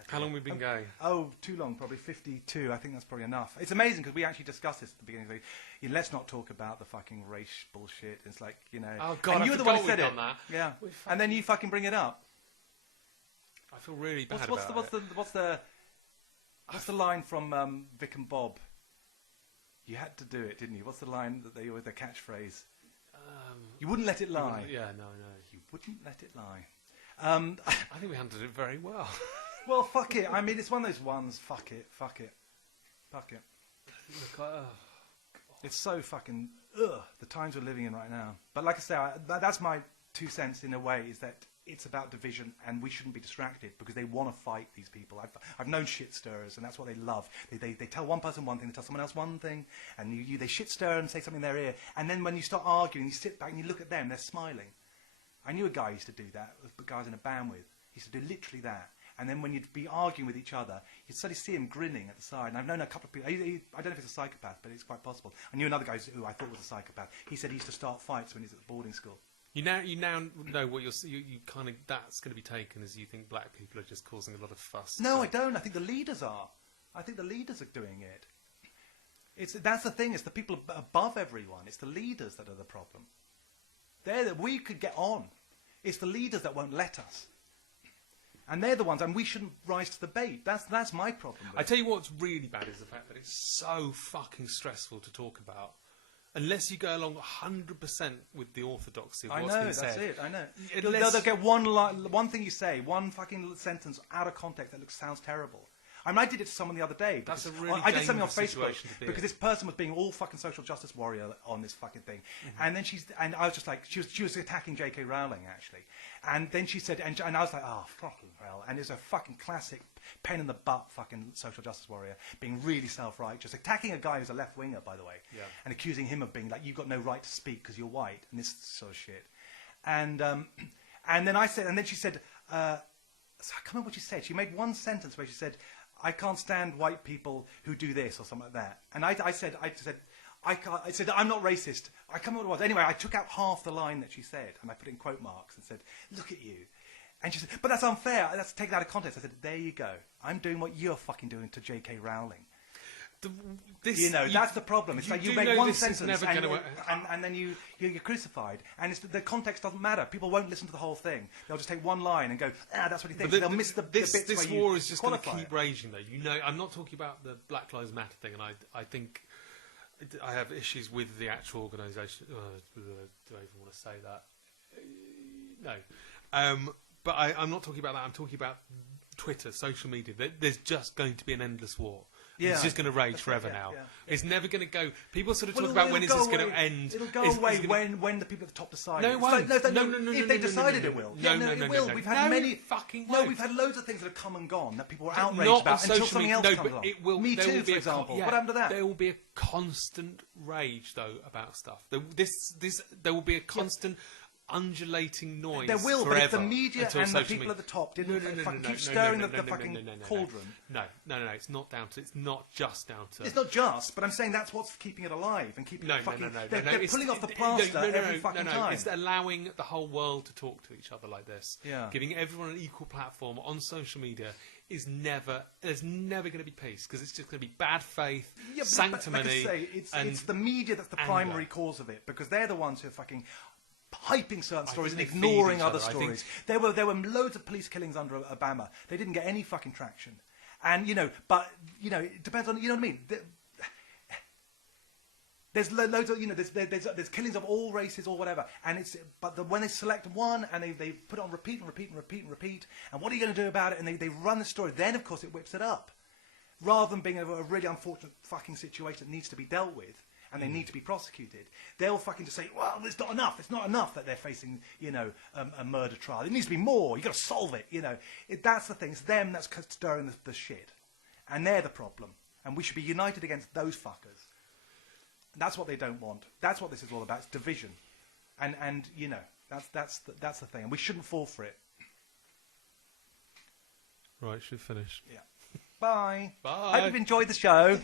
How long have we been going? Oh, too long, probably 52. I think that's probably enough. It's amazing because we actually discussed this at the beginning. Let's not talk about the fucking race bullshit. It's like, Oh, God, and you were the one who said it. That. Yeah. And then you fucking bring it up. I feel really bad What's the line from Vic and Bob? You had to do it, didn't you? What's the line that they always, their catchphrase? You wouldn't let it lie. No. You wouldn't let it lie. I think we handled it very well. Well, fuck it. I mean, it's one of those ones. Fuck it. Look, it's so fucking the times we're living in right now. But like I say, that's my 2 cents in a way, is that it's about division, and we shouldn't be distracted because they want to fight these people. I've known shit stirrers, and that's what they love. They tell one person one thing, they tell someone else one thing, and they shit stir and say something in their ear, and then when you start arguing, you sit back and you look at them, they're smiling. I knew a guy who used to do that, a guy I was in a band with. He used to do literally that. And then when you'd be arguing with each other, you'd suddenly see him grinning at the side. And I've known a couple of people. I don't know if he's a psychopath, but it's quite possible. I knew another guy who I thought was a psychopath. He said he used to start fights when he was at the boarding school. You now know what you kind of, that's going to be taken as you think black people are just causing a lot of fuss. No, I don't. I think the leaders are. I think the leaders are doing it. That's the thing. It's the people above everyone. It's the leaders that are the problem. We could get on. It's the leaders that won't let us. And they're the ones, and we shouldn't rise to the bait. That's my problem. I tell you what's really bad is the fact that it's so fucking stressful to talk about. Unless you go along 100% with the orthodoxy of what's been said. I know, that's it, I know. They'll get one thing you say, one fucking sentence out of context that sounds terrible. I mean, I did it to someone the other day. That's a really I did something on dangerous Facebook situation to be because in. this person was being all fucking social justice warrior on this fucking thing, and then and I was just like, she was attacking J.K. Rowling actually, and then she said, and I was like, oh fucking hell, and it's a fucking classic pen in the butt fucking social justice warrior being really self-righteous, attacking a guy who's a left winger, by the way, and accusing him of being like, you've got no right to speak because you're white and this sort of shit, and then I said, and then she said. So I can't remember what she said. She made one sentence where she said, "I can't stand white people who do this" or something like that. And I said, "I'm not racist." I can't remember what it was. Anyway, I took out half the line that she said and I put it in quote marks and said, "Look at you." And she said, "But that's unfair. That's taken out of context." I said, "There you go. I'm doing what you're fucking doing to J.K. Rowling." That's the problem. It's like you make one sentence and then you're crucified. And the context doesn't matter. People won't listen to the whole thing. They'll just take one line and go, that's what he thinks. They'll miss the bits where this you war is just going to qualify keep raging, though. You know, I'm not talking about the Black Lives Matter thing, and I think I have issues with the actual organisation. Do I even want to say that? No. But I'm not talking about that. I'm talking about Twitter, social media. There's just going to be an endless war. Yeah, it's just going to rage forever now. Yeah. It's never going to go. People sort of talk about when is this going to end. It'll go away when the people at the top decide. No, it won't. No, if they decided it will. No, it will. We've had many fucking. No, we've had loads of things that have come and gone that people were outraged about until something else comes along. It will. Me Too, for example. What happened to that? There will be a constant rage though about stuff. There will be a constant. Undulating noise. There will, but if the media and the people at the top didn't keep stirring the fucking cauldron. No. It's not down to. It's not just down to. It's not just, but I'm saying that's what's keeping it alive and keeping it fucking. They're pulling off the plaster every fucking time. It's allowing the whole world to talk to each other like this. Yeah. Giving everyone an equal platform on social media is never. There's never going to be peace because it's just going to be bad faith, sanctimony. Like I say, it's the media that's the primary cause of it because they're the ones who are fucking hyping certain stories and ignoring other stories. There were loads of police killings under Obama. They didn't get any fucking traction. And, it depends on, you know what I mean? There's loads of, there's killings of all races or whatever. And when they select one and they put it on repeat and repeat and repeat and repeat, and what are you going to do about it? And they run the story. Then, of course, it whips it up. Rather than being a really unfortunate fucking situation that needs to be dealt with. And they need to be prosecuted. They'll fucking just say, well, it's not enough. It's not enough that they're facing, a murder trial. It needs to be more. You've got to solve it, That's the thing. It's them that's stirring the shit. And they're the problem. And we should be united against those fuckers. That's what they don't want. That's what this is all about. It's division. And that's the thing. And we shouldn't fall for it. Right, should finish. Yeah. Bye. Bye. Hope you've enjoyed the show.